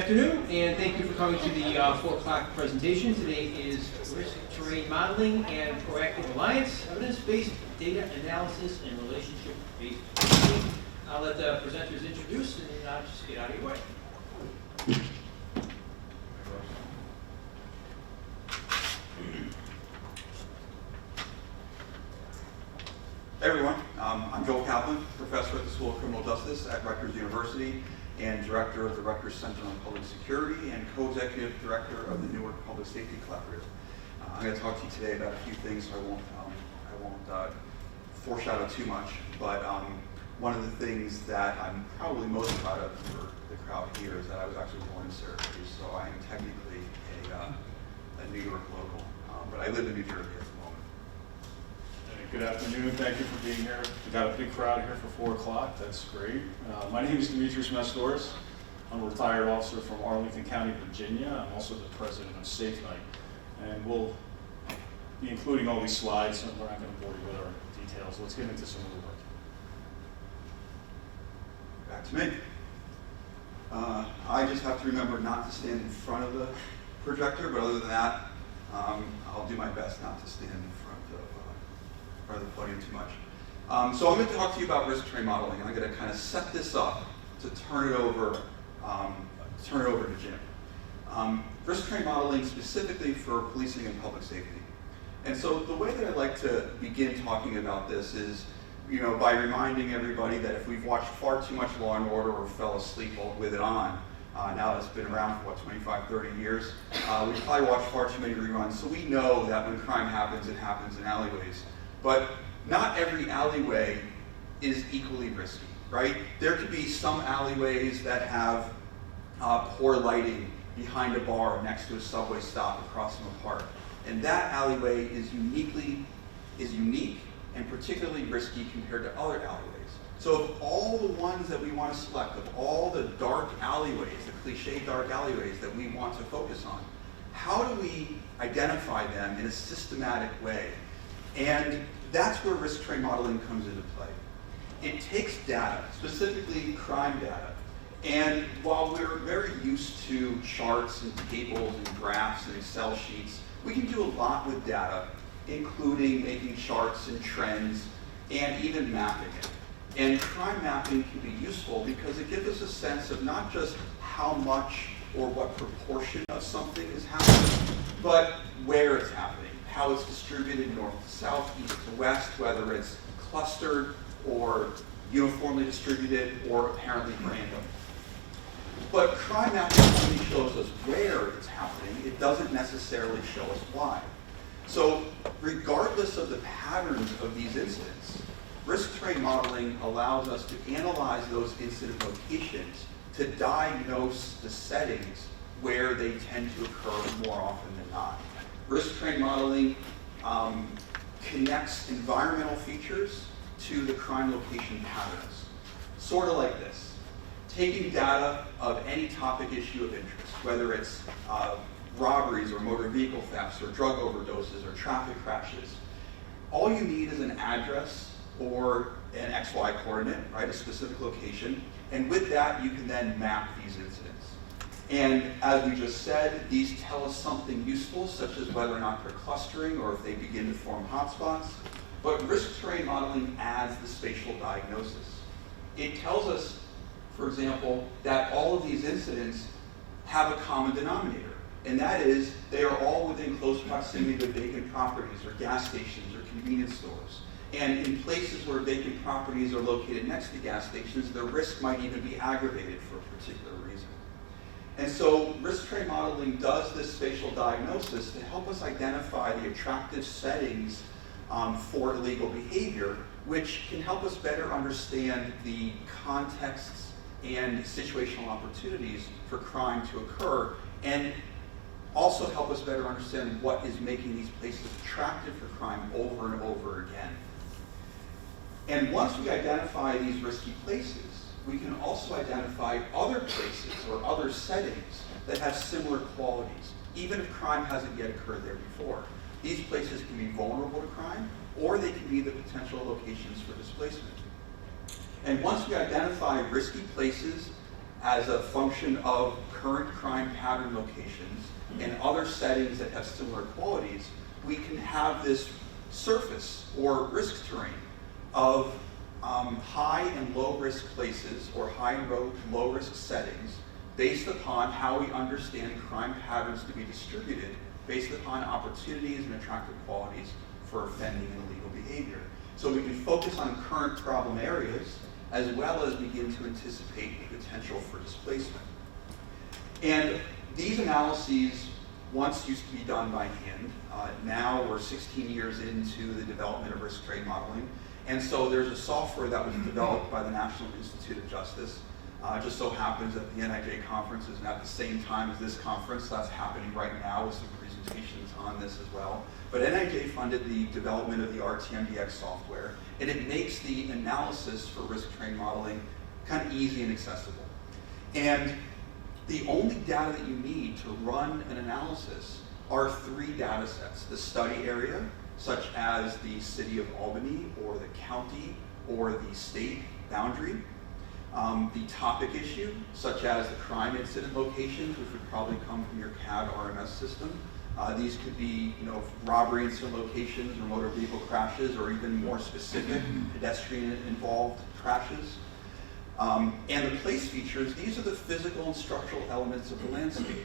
afternoon, and thank you for coming to the 4 o'clock presentation. Today is risk terrain modeling and proactive reliance, evidence-based data analysis and relationship-based planning. I'll let the presenters introduce and just get out of your way. Hey everyone, I'm Joel Kaplan, professor at the School of Criminal Justice at Rutgers University and director of the Rutgers Center on Public Security and co-executive director of the Newark Public Safety Collaborative. I'm going to talk to you today about a few things, so I won't foreshadow too much, but one of the things that I'm probably most proud of for the crowd here is that I was actually born in Syracuse, so I am technically a New York local, but I live in New Jersey at the moment. Good afternoon, thank you for being here. We've got a big crowd here for 4 o'clock, that's great. My name is Demetrius Mestors. I'm a retired officer from Arlington County, Virginia. I'm also the president of Safe Night. And we'll be including all these slides, so we're not going to bore you with our details. Let's get into some of the work. Back to me. I just have to remember not to stand in front of the projector, but other than that, I'll do my best not to stand in front of the podium too much. So I'm going to talk to you about risk terrain modeling, and I'm going to kind of set this up to turn it over to Jim. Risk terrain modeling specifically for policing and public safety. And so the way that I'd like to begin talking about this is, by reminding everybody that if we've watched far too much Law and Order or fell asleep with it on, now that it's been around for 25, 30 years, we've probably watched far too many reruns. So we know that when crime happens, it happens in alleyways. But not every alleyway is equally risky, right? There could be some alleyways that have poor lighting behind a bar next to a subway stop across from a park. And that alleyway is unique and particularly risky compared to other alleyways. So of all the ones that we want to select, of all the dark alleyways, the cliche dark alleyways that we want to focus on, how do we identify them in a systematic way? And that's where risk terrain modeling comes into play. It takes data, specifically crime data, and while we're very used to charts and tables and graphs and Excel sheets, we can do a lot with data, including making charts and trends and even mapping it. And crime mapping can be useful because it gives us a sense of not just how much or what proportion of something is happening, but where it's happening, how it's distributed north to south, east to west, whether it's clustered or uniformly distributed or apparently random. But crime mapping only shows us where it's happening. It doesn't necessarily show us why. So regardless of the patterns of these incidents, risk terrain modeling allows us to analyze those incident locations to diagnose the settings where they tend to occur more often than not. Risk terrain modeling connects environmental features to the crime location patterns. Sort of like this. Taking data of any topic issue of interest, whether it's robberies or motor vehicle thefts or drug overdoses or traffic crashes, all you need is an address or an XY coordinate, right, a specific location, and with that you can then map these incidents. And as we just said, these tell us something useful, such as whether or not they're clustering or if they begin to form hotspots. But risk terrain modeling adds the spatial diagnosis. It tells us, for example, that all of these incidents have a common denominator, and that is they are all within close proximity to vacant properties or gas stations or convenience stores. And in places where vacant properties are located next to gas stations, the risk might even be aggravated for a particular reason. And so risk terrain modeling does this spatial diagnosis to help us identify the attractive settings for illegal behavior, which can help us better understand the contexts and situational opportunities for crime to occur, and also help us better understand what is making these places attractive for crime over and over again. And once we identify these risky places, we can also identify other places or other settings that have similar qualities, even if crime hasn't yet occurred there before. These places can be vulnerable to crime, or they can be the potential locations for displacement. And once we identify risky places as a function of current crime pattern locations and other settings that have similar qualities, we can have this surface or risk terrain of high and low risk places or high and low risk settings based upon how we understand crime patterns to be distributed based upon opportunities and attractive qualities for offending and illegal behavior. So we can focus on current problem areas as well as begin to anticipate the potential for displacement. And these analyses once used to be done by hand. Now we're 16 years into the development of risk terrain modeling. And so there's a software that was developed by the National Institute of Justice. Just so happens that the NIJ conference is at the same time as this conference. That's happening right now with some presentations on this as well. But NIJ funded the development of the RTMDX software, and it makes the analysis for risk terrain modeling kind of easy and accessible. And the only data that you need to run an analysis are 3 data sets: the study area, such as the city of Albany or the county or the state boundary, the topic issue, such as the crime incident locations, which would probably come from your CAD RMS system. These could be, robbery incident locations or motor vehicle crashes, or even more specific pedestrian-involved crashes. And the place features, these are the physical and structural elements of the landscape,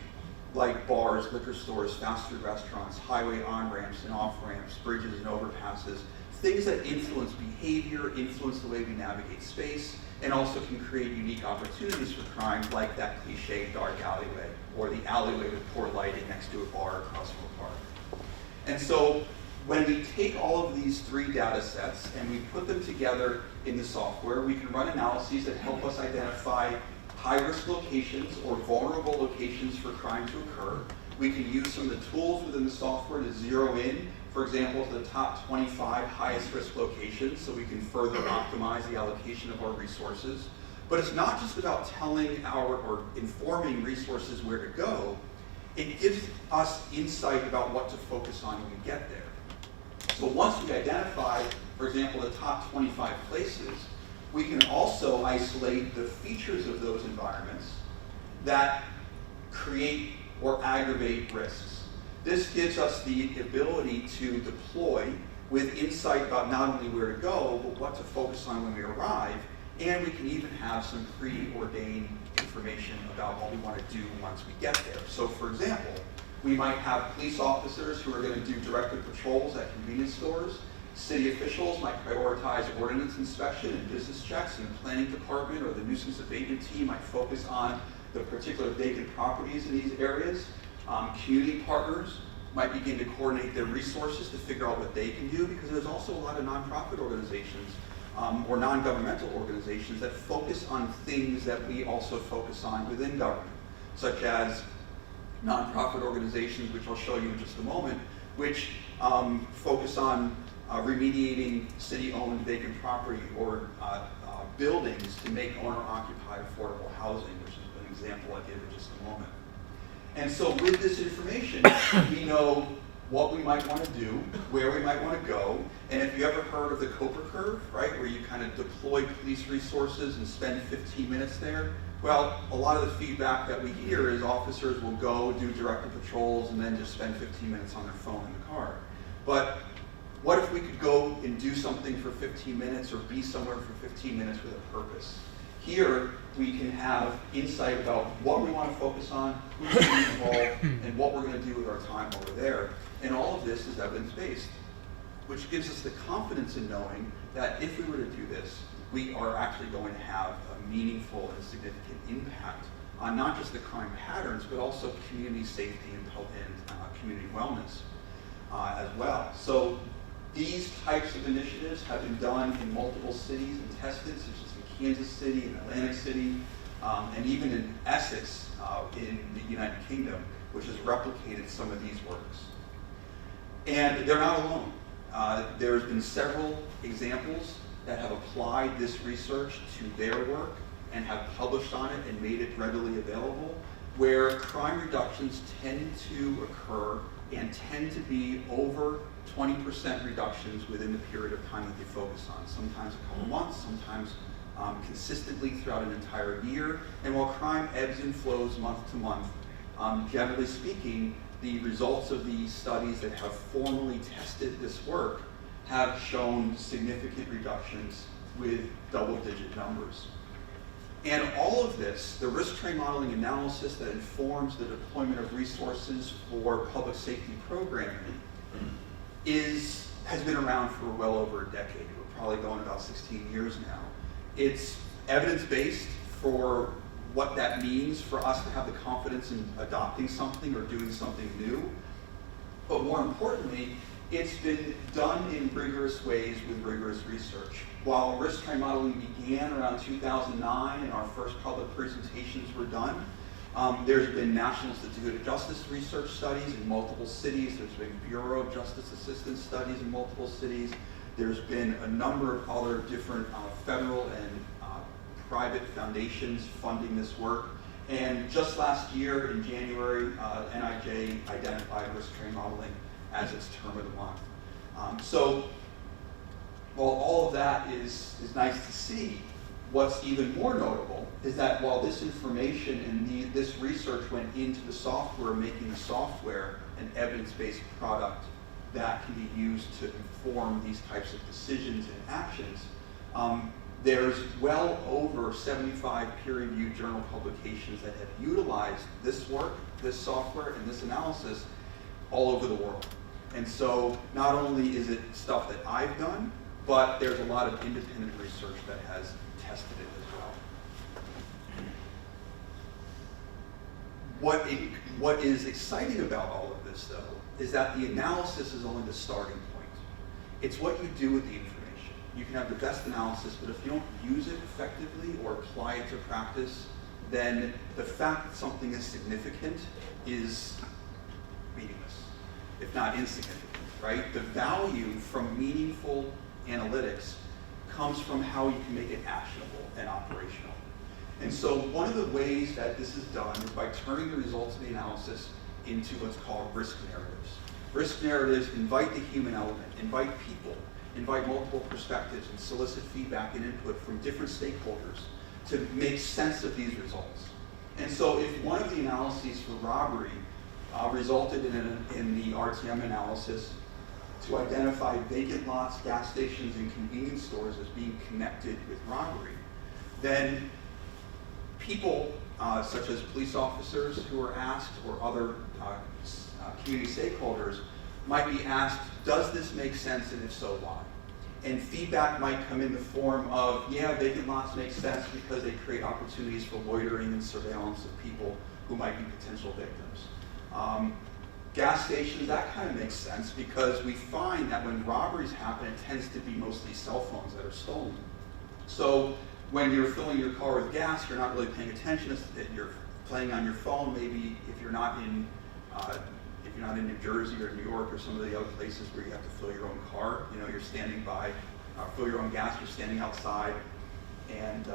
like bars, liquor stores, fast food restaurants, highway on-ramps and off-ramps, bridges and overpasses, things that influence behavior, influence the way we navigate space, and also can create unique opportunities for crime, like that cliche dark alleyway, or the alleyway with poor lighting next to a bar across from a park. And so when we take all of these 3 data sets and we put them together in the software, we can run analyses that help us identify high-risk locations or vulnerable locations for crime to occur. We can use some of the tools within the software to zero in, for example, to the top 25 highest risk locations, so we can further optimize the allocation of our resources. But it's not just about telling or informing resources where to go. It gives us insight about what to focus on when we get there. So once we identify, for example, the top 25 places, we can also isolate the features of those environments that create or aggravate risks. This gives us the ability to deploy with insight about not only where to go, but what to focus on when we arrive, and we can even have some preordained information about what we want to do once we get there. So for example, we might have police officers who are going to do directed patrols at convenience stores. City officials might prioritize ordinance inspection and business checks, and the planning department or the nuisance abatement team might focus on the particular vacant properties in these areas. Community partners might begin to coordinate their resources to figure out what they can do, because there's also a lot of nonprofit organizations or non-governmental organizations that focus on things that we also focus on within government, such as nonprofit organizations, which I'll show you in just a moment, which focus on remediating city-owned vacant property or buildings to make owner-occupied affordable housing, which is an example I give in just a moment. And so with this information, we know what we might want to do, where we might want to go, and if you ever heard of the Cooper curve, right, where you kind of deploy police resources and spend 15 minutes there, well, a lot of the feedback that we hear is officers will go do directed patrols and then just spend 15 minutes on their phone in the car. But what if we could go and do something for 15 minutes or be somewhere for 15 minutes with a purpose? Here, we can have insight about what we want to focus on, who's going to be involved, and what we're going to do with our time over there. And all of this is evidence-based, which gives us the confidence in knowing that if we were to do this, we are actually going to have a meaningful and significant impact on not just the crime patterns, but also community safety and community wellness as well. So these types of initiatives have been done in multiple cities and tested, such as in Kansas City and Atlantic City, and even in Essex in the United Kingdom, which has replicated some of these works. And they're not alone. There's been several examples that have applied this research to their work and have published on it and made it readily available, where crime reductions tend to occur and tend to be over 20% reductions within the period of time that they focus on. Sometimes a couple months, sometimes consistently throughout an entire year. And while crime ebbs and flows month to month, generally speaking, the results of these studies that have formally tested this work have shown significant reductions with double-digit numbers. And all of this, the risk terrain modeling analysis that informs the deployment of resources for public safety programming has been around for well over a decade. We're probably going about 16 years now. It's evidence-based for what that means for us to have the confidence in adopting something or doing something new. But more importantly, it's been done in rigorous ways with rigorous research. While risk terrain modeling began around 2009 and our first public presentations were done, there's been National Institute of Justice research studies in multiple cities. There's been Bureau of Justice Assistance studies in multiple cities. There's been a number of other different federal and private foundations funding this work. And just last year in January, NIJ identified risk terrain modeling as its term of the month. So while all of that is nice to see, what's even more notable is that while this information and this research went into the software, making the software an evidence-based product that can be used to inform these types of decisions and actions, there's well over 75 peer-reviewed journal publications that have utilized this work, this software, and this analysis all over the world. And so not only is it stuff that I've done, but there's a lot of independent research that has tested it as well. What is exciting about all of this, though, is that the analysis is only the starting point. It's what you do with the information. You can have the best analysis, but if you don't use it effectively or apply it to practice, then the fact that something is significant is meaningless, if not insignificant, right? The value from meaningful analytics comes from how you can make it actionable and operational. And so one of the ways that this is done is by turning the results of the analysis into what's called risk narratives. Risk narratives invite the human element, invite people, invite multiple perspectives, and solicit feedback and input from different stakeholders to make sense of these results. And so if one of the analyses for robbery resulted in the RTM analysis to identify vacant lots, gas stations, and convenience stores as being connected with robbery, then people such as police officers who are asked or other community stakeholders might be asked, does this make sense, and if so, why? And feedback might come in the form of, yeah, vacant lots make sense because they create opportunities for loitering and surveillance of people who might be potential victims. Gas stations, that kind of makes sense because we find that when robberies happen, it tends to be mostly cell phones that are stolen. So when you're filling your car with gas, you're not really paying attention. You're playing on your phone. Maybe if you're not in New Jersey or New York or some of the other places where you have to fill your own car, you're standing by, fill your own gas, you're standing outside and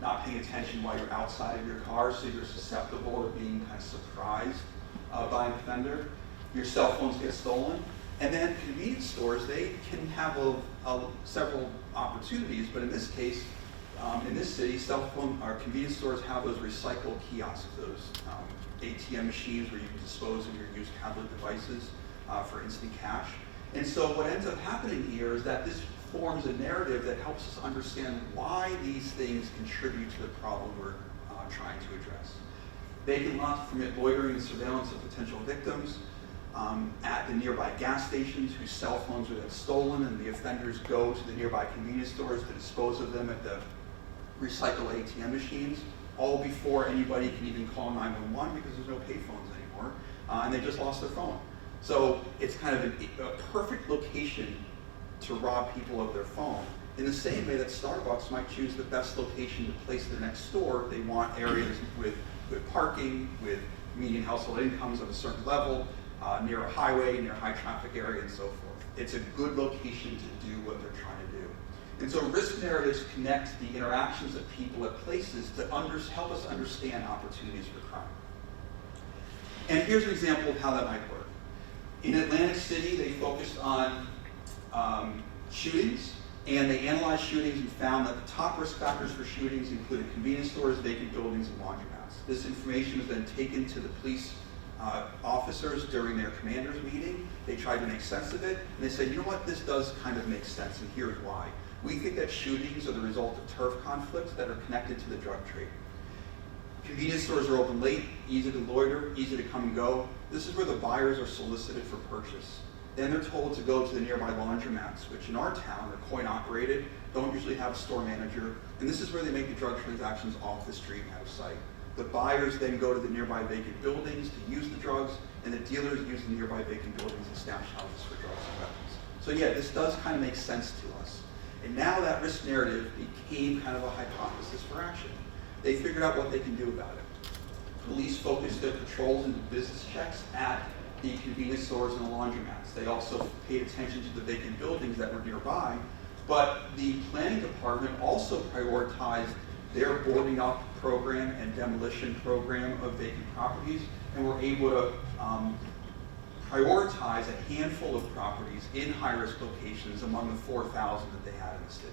not paying attention while you're outside of your car, so you're susceptible to being kind of surprised by an offender. Your cell phones get stolen. And then convenience stores, they can have several opportunities, but in this case, in this city, cell phone or convenience stores have those recycle kiosks, those ATM machines where you can dispose of your used tablet devices for instant cash. And so what ends up happening here is that this forms a narrative that helps us understand why these things contribute to the problem we're trying to address. Vacant lots permit loitering and surveillance of potential victims at the nearby gas stations whose cell phones are then stolen, and the offenders go to the nearby convenience stores to dispose of them at the recycle ATM machines, all before anybody can even call 911 because there's no payphones anymore, and they just lost their phone. So it's kind of a perfect location to rob people of their phone. In the same way that Starbucks might choose the best location to place their next store, they want areas with parking, with median household incomes of a certain level, near a highway, near a high traffic area, and so forth. It's a good location to do what they're trying to do. And so risk narratives connect the interactions of people at places to help us understand opportunities for crime. And here's an example of how that might work. In Atlantic City, they focused on shootings And they analyzed shootings and found that the top risk factors for shootings included convenience stores, vacant buildings, and laundromats. This information was then taken to the police officers during their commander's meeting. They tried to make sense of it, and they said, you know what, this does kind of make sense, and here's why. We think that shootings are the result of turf conflicts that are connected to the drug trade. Convenience stores are open late, easy to loiter, easy to come and go. This is where the buyers are solicited for purchase. Then they're told to go to the nearby laundromats, which in our town are coin operated, don't usually have a store manager, and this is where they make the drug transactions off the street and out of sight. The buyers then go to the nearby vacant buildings to use the drugs, and the dealers use the nearby vacant buildings and stash houses for drugs and weapons. So yeah, this does kind of make sense to us. And now that risk narrative became kind of a hypothesis for action. They figured out what they can do about it. Police focused their patrols and business checks at the convenience stores and the laundromats. They also paid attention to the vacant buildings that were nearby, but the planning department also prioritized their boarding up program and demolition program of vacant properties, and were able to prioritize a handful of properties in high-risk locations among the 4,000 that they had in the city.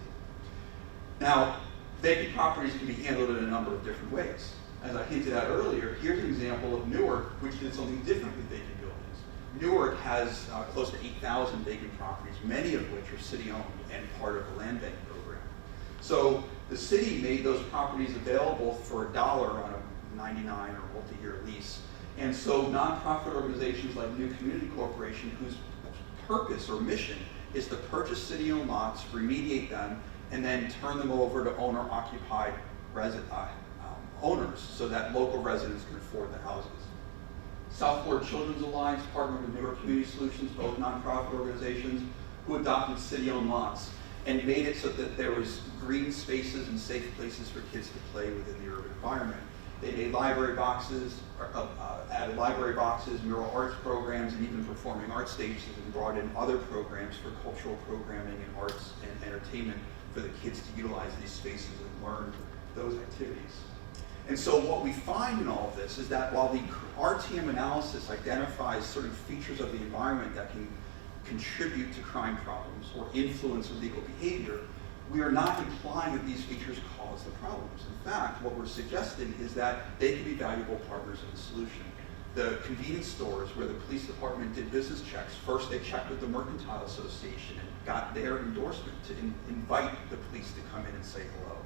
Now, vacant properties can be handled in a number of different ways. As I hinted at earlier, here's an example of Newark, which did something different with vacant buildings. Newark has close to 8,000 vacant properties, many of which are city-owned and part of the land bank program. So the city made those properties available for $1 on a 99 or multi-year lease. And so nonprofit organizations like New Community Corporation, whose purpose or mission is to purchase city-owned lots, remediate them, and then turn them over to owner-occupied owners so that local residents can afford the houses. South Florida Children's Alliance partnered with Newark Community Solutions, both nonprofit organizations, who adopted city-owned lots and made it so that there was green spaces and safe places for kids to play within the urban environment. They made library boxes, added library boxes, mural arts programs, and even performing arts stages, and brought in other programs for cultural programming and arts and entertainment for the kids to utilize these spaces and learn those activities. And so what we find in all of this is that while the RTM analysis identifies certain features of the environment that can contribute to crime problems or influence illegal behavior, we are not implying that these features cause the problems. In fact, what we're suggesting is that they can be valuable partners in the solution. The convenience stores where the police department did business checks, first they checked with the Mercantile Association and got their endorsement to invite the police to come in and say hello.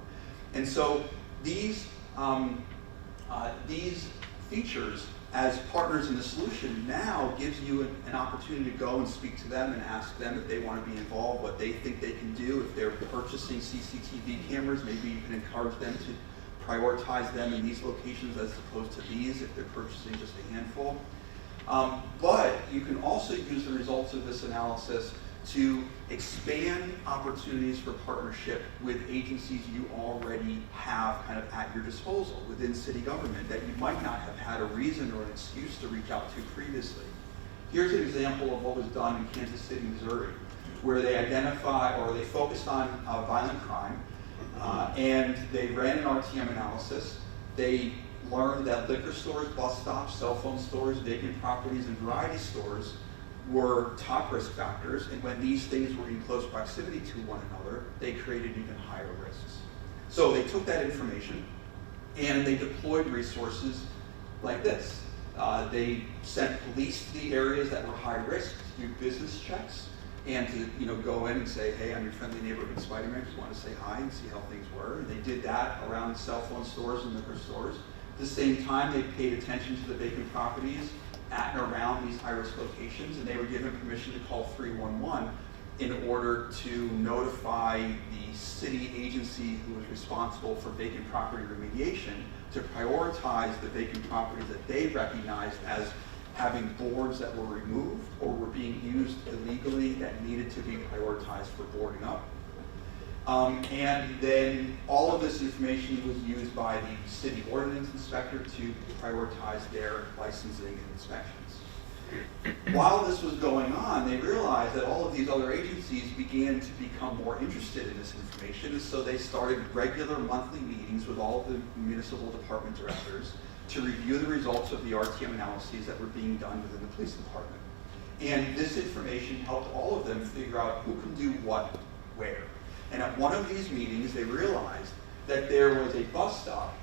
And so these features as partners in the solution now gives you an opportunity to go and speak to them and ask them if they want to be involved, what they think they can do. If they're purchasing CCTV cameras, maybe you can encourage them to prioritize them in these locations as opposed to these if they're purchasing just a handful. But you can also use the results of this analysis to expand opportunities for partnership with agencies you already have kind of at your disposal within city government that you might not have had a reason or an excuse to reach out to previously. Here's an example of what was done in Kansas City, Missouri, where they focused on violent crime, and they ran an RTM analysis. They learned that liquor stores, bus stops, cell phone stores, vacant properties, and variety stores were top risk factors, and when these things were in close proximity to one another, they created even higher risks. So they took that information and they deployed resources like this. They sent police to the areas that were high risk to do business checks and to go in and say, hey, I'm your friendly neighborhood Spider-Man, just want to say hi and see how things were. And they did that around cell phone stores and liquor stores. At the same time, they paid attention to the vacant properties at and around these high-risk locations, and they were given permission to call 311 in order to notify the city agency who was responsible for vacant property remediation to prioritize the vacant properties that they recognized as having boards that were removed or were being used illegally that needed to be prioritized for boarding up. And then all of this information was used by the city ordinance inspector to prioritize their licensing and inspections. While this was going on, they realized that all of these other agencies began to become more interested in this information, and so they started regular monthly meetings with all of the municipal department directors to review the results of the RTM analyses that were being done within the police department. And this information helped all of them figure out who can do what where. And at one of these meetings, they realized that there was a bus stop,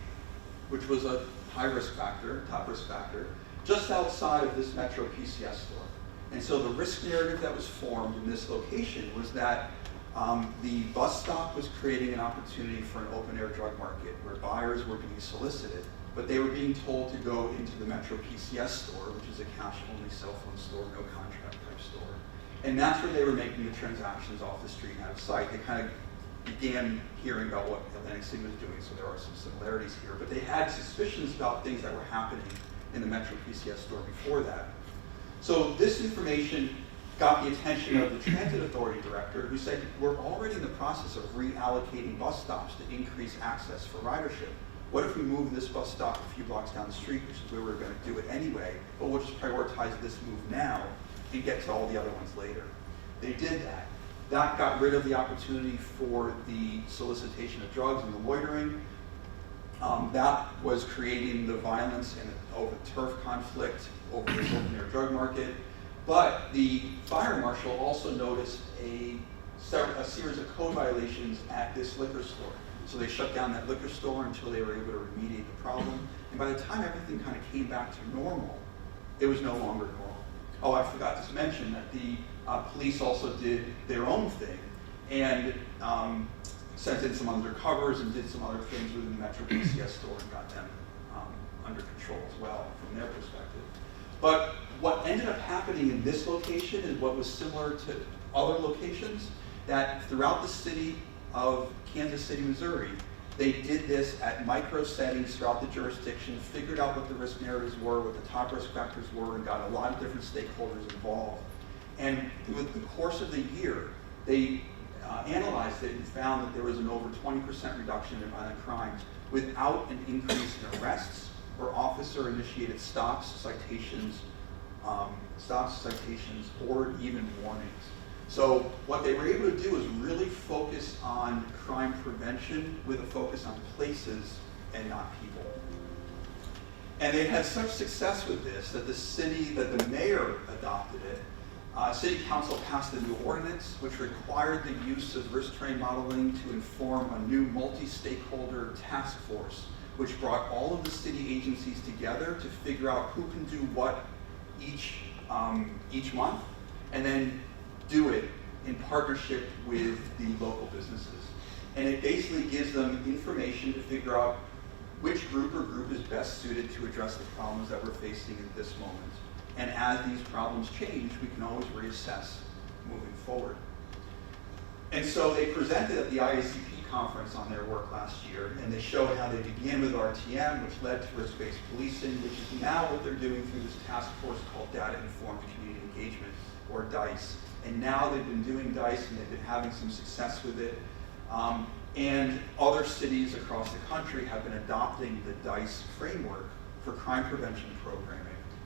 which was a high risk factor, top risk factor, just outside of this Metro PCS store. And so the risk narrative that was formed in this location was that the bus stop was creating an opportunity for an open air drug market where buyers were being solicited, but they were being told to go into the Metro PCS store, which is a cash-only cell phone store, no contract type store. And that's where they were making the transactions off the street and out of sight. They kind of began hearing about what Atlantic City was doing, so there are some similarities here. But they had suspicions about things that were happening in the Metro PCS store before that. So this information got the attention of the Transit Authority Director, who said, we're already in the process of reallocating bus stops to increase access for ridership. What if we move this bus stop a few blocks down the street, which is where we're going to do it anyway, but we'll just prioritize this move now and get to all the other ones later. They did that. That got rid of the opportunity for the solicitation of drugs and the loitering. That was creating the violence and over turf conflict over the open air drug market. But the fire marshal also noticed a series of code violations at this liquor store. So they shut down that liquor store until they were able to remediate the problem. And by the time everything kind of came back to normal, it was no longer normal. Oh, I forgot to mention that the police also did their own thing and sent in some undercovers and did some other things within the Metro PCS store and got them under control as well from their perspective. But what ended up happening in this location is what was similar to other locations, that throughout the city of Kansas City, Missouri, they did this at micro settings throughout the jurisdiction, figured out what the risk narratives were, what the top risk factors were, and got a lot of different stakeholders involved. And through the course of the year, they analyzed it and found that there was an over 20% reduction in violent crimes without an increase in arrests or officer-initiated stops, citations, or even warnings. So what they were able to do is really focus on crime prevention with a focus on places and not people. And they had such success with this that the mayor adopted it. City Council passed a new ordinance which required the use of risk terrain modeling to inform a new multi-stakeholder task force, which brought all of the city agencies together to figure out who can do what each month, and then do it in partnership with the local businesses. And it basically gives them information to figure out which group is best suited to address the problems that we're facing at this moment. And as these problems change, we can always reassess moving forward. And so they presented at the IACP conference on their work last year, and they showed how they began with RTM, which led to risk-based policing, which is now what they're doing through this task force called Data Informed Community Engagement, or DICE. And now they've been doing DICE, and they've been having some success with it. And other cities across the country have been adopting the DICE framework for crime prevention programming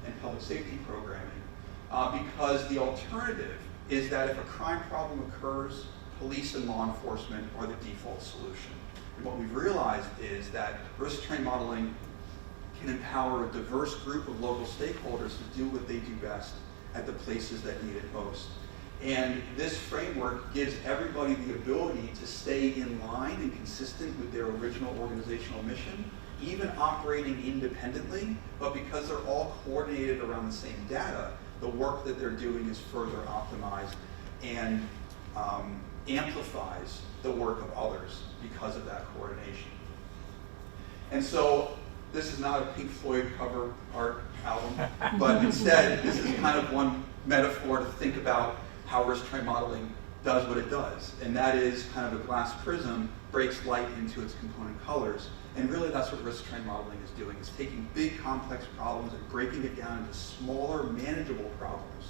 and public safety programming, because the alternative is that if a crime problem occurs, police and law enforcement are the default solution. And what we've realized is that risk terrain modeling can empower a diverse group of local stakeholders to do what they do best at the places that need it most. And this framework gives everybody the ability to stay in line and consistent with their original organizational mission, even operating independently, but because they're all coordinated around the same data, the work that they're doing is further optimized and amplifies the work of others because of that coordination. And so this is not a Pink Floyd cover art album, but instead this is kind of one metaphor to think about how risk terrain modeling does what it does. And that is kind of a glass prism breaks light into its component colors. And really that's what risk terrain modeling is doing. It's taking big complex problems and breaking it down into smaller manageable problems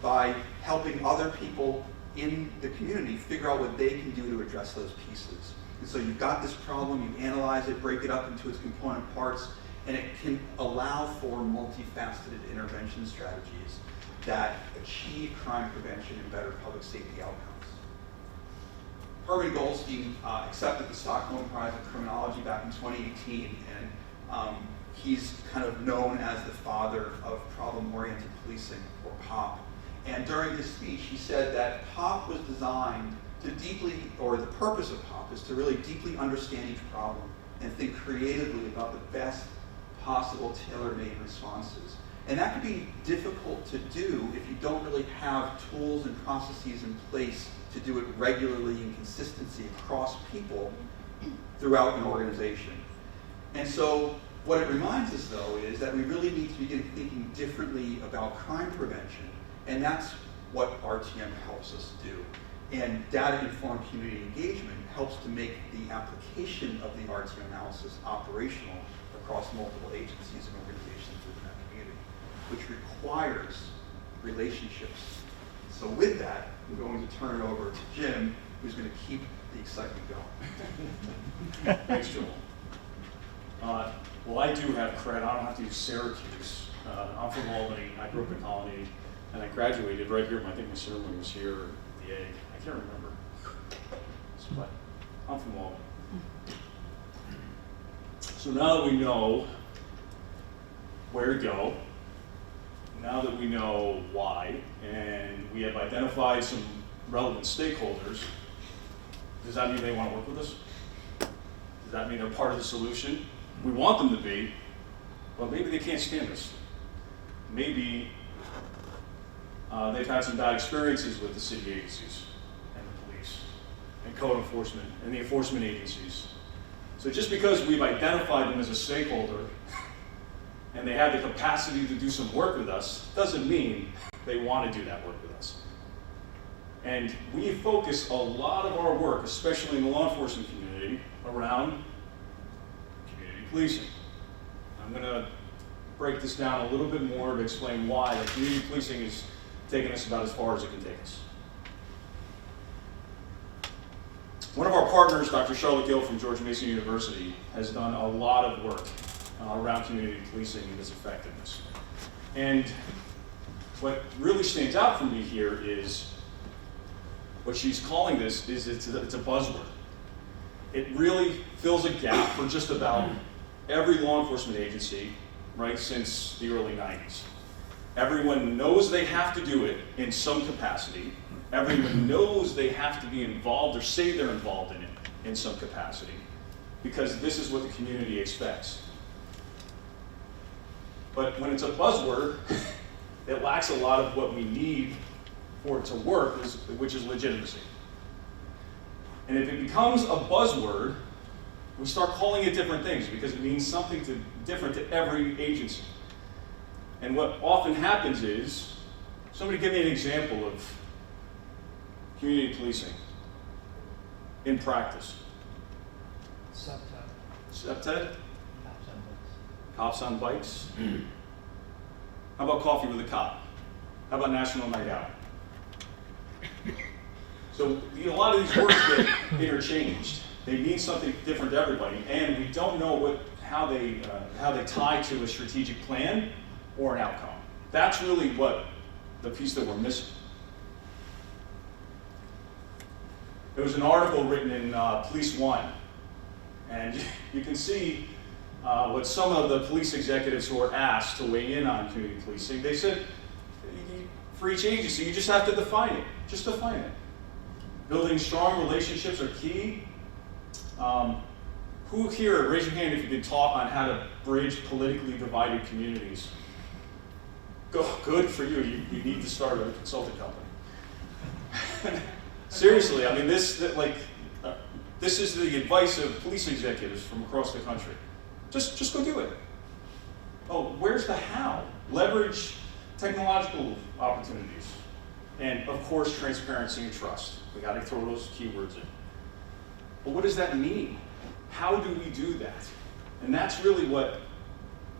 by helping other people in the community figure out what they can do to address those pieces. And so you've got this problem, you analyze it, break it up into its component parts, and it can allow for multifaceted intervention strategies that achieve crime prevention and better public safety outcomes. Herman Goldstein accepted the Stockholm Prize in Criminology back in 2018, and he's kind of known as the father of problem-oriented policing, or POP. And during his speech, he said that POP was designed the purpose of HOP is to really deeply understand each problem and think creatively about the best possible tailor-made responses. And that can be difficult to do if you don't really have tools and processes in place to do it regularly and consistency across people throughout an organization. And so what it reminds us, though, is that we really need to begin thinking differently about crime prevention, and that's what RTM helps us do. And data-informed community engagement helps to make the application of the RTM analysis operational across multiple agencies and organizations within that community, which requires relationships. So with that, I'm going to turn it over to Jim, who's going to keep the excitement going. Thanks, Joel. Well, I do have credit. I don't have to use Syracuse. I'm from Albany. I grew up in Colony, and I graduated right here. I think my ceremony was here at the Egg. I can't remember. But I'm from Albany. So now that we know where to go, now that we know why, and we have identified some relevant stakeholders, does that mean they want to work with us? Does that mean they're part of the solution? We want them to be, but maybe they can't stand us. Maybe they've had some bad experiences with the city agencies and the police and code enforcement and the enforcement agencies. So just because we've identified them as a stakeholder and they have the capacity to do some work with us, doesn't mean they want to do that work with us. And we focus a lot of our work, especially in the law enforcement community, around community policing. I'm going to break this down a little bit more to explain why the community policing is taking us about as far as it can take us. One of our partners, Dr. Charlotte Gill from George Mason University, has done a lot of work around community policing and its effectiveness. And what really stands out for me here is what she's calling this is it's a buzzword. It really fills a gap for just about every law enforcement agency, right, since the early 90s. Everyone knows they have to do it in some capacity. Everyone knows they have to be involved or say they're involved in it in some capacity because this is what the community expects. But when it's a buzzword, it lacks a lot of what we need for it to work, which is legitimacy. And if it becomes a buzzword, we start calling it different things because it means something different to every agency. And what often happens is, somebody give me an example of community policing in practice. Subted? Cops on bikes? How about coffee with a cop? How about National Night Out? So a lot of these words get interchanged. They mean something different to everybody, and we don't know how they tie to a strategic plan or an outcome. That's really what the piece that we're missing. There was an article written in Police One, and you can see what some of the police executives who were asked to weigh in on community policing, they said, for each agency, you just have to define it. Just define it. Building strong relationships are key. Who here, raise your hand if you can talk on how to bridge politically divided communities. Good for you. You need to start a consulting company. Seriously, I mean, this is the advice of police executives from across the country. Just go do it. Oh, where's the how? Leverage technological opportunities. And of course, transparency and trust. We got to throw those keywords in. But what does that mean? How do we do that? And that's really what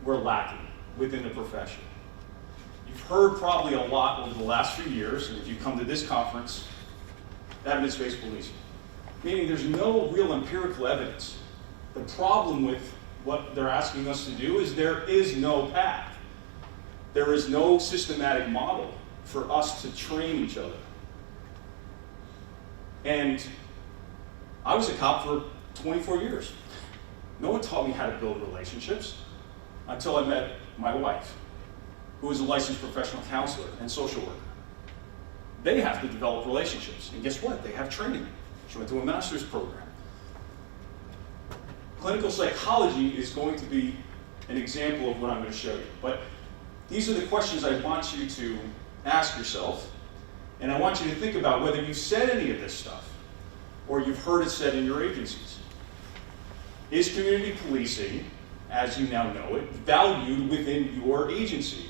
we're lacking within the profession. You've heard probably a lot over the last few years, and if you come to this conference, evidence-based policing. Meaning there's no real empirical evidence. The problem with what they're asking us to do is there is no path. There is no systematic model for us to train each other. And I was a cop for 24 years. No one taught me how to build relationships until I met my wife, who is a licensed professional counselor and social worker. they have to develop relationships. And guess what? They have training. She went to a master's program. Clinical psychology is going to be an example of what I'm going to show you. But these are the questions I want you to ask yourself, and I want you to think about whether you've said any of this stuff or you've heard it said in your agencies. Is community policing, as you now know it, valued within your agency?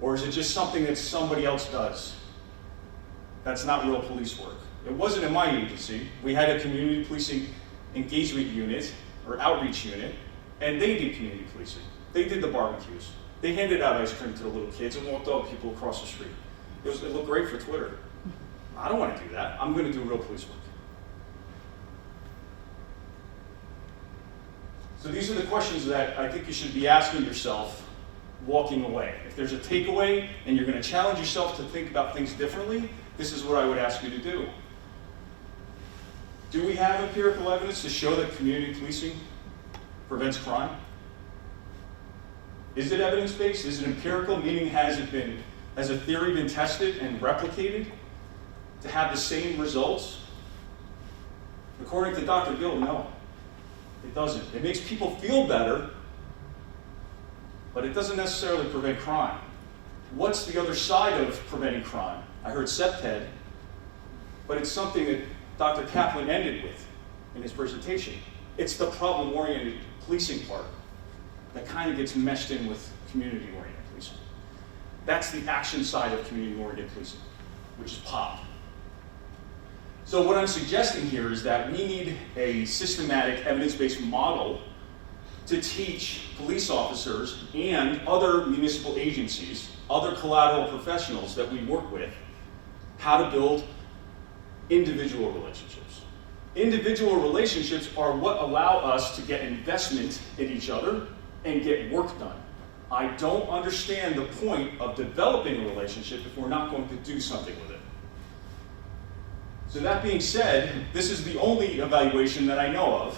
Or is it just something that somebody else does? That's not real police work. It wasn't in my agency. We had a community policing engagement unit or outreach unit, and they did community policing. They did the barbecues. They handed out ice cream to the little kids and walked up people across the street. It looked great for Twitter. I don't want to do that. I'm going to do real police work. So these are the questions that I think you should be asking yourself walking away. If there's a takeaway and you're going to challenge yourself to think about things differently, this is what I would ask you to do. Do we have empirical evidence to show that community policing prevents crime? Is it evidence-based? Is it empirical? Meaning, has a theory been tested and replicated to have the same results? According to Dr. Gill, no. It doesn't. It makes people feel better, but it doesn't necessarily prevent crime. What's the other side of preventing crime? I heard CEPTED, but it's something that Dr. Kaplan ended with in his presentation. It's the problem-oriented policing part that kind of gets meshed in with community-oriented policing. That's the action side of community-oriented policing, which is POP. So what I'm suggesting here is that we need a systematic, evidence-based model to teach police officers and other municipal agencies, other collateral professionals that we work with, how to build individual relationships. Individual relationships are what allow us to get investment in each other and get work done. I don't understand the point of developing a relationship if we're not going to do something with it. So that being said, this is the only evaluation that I know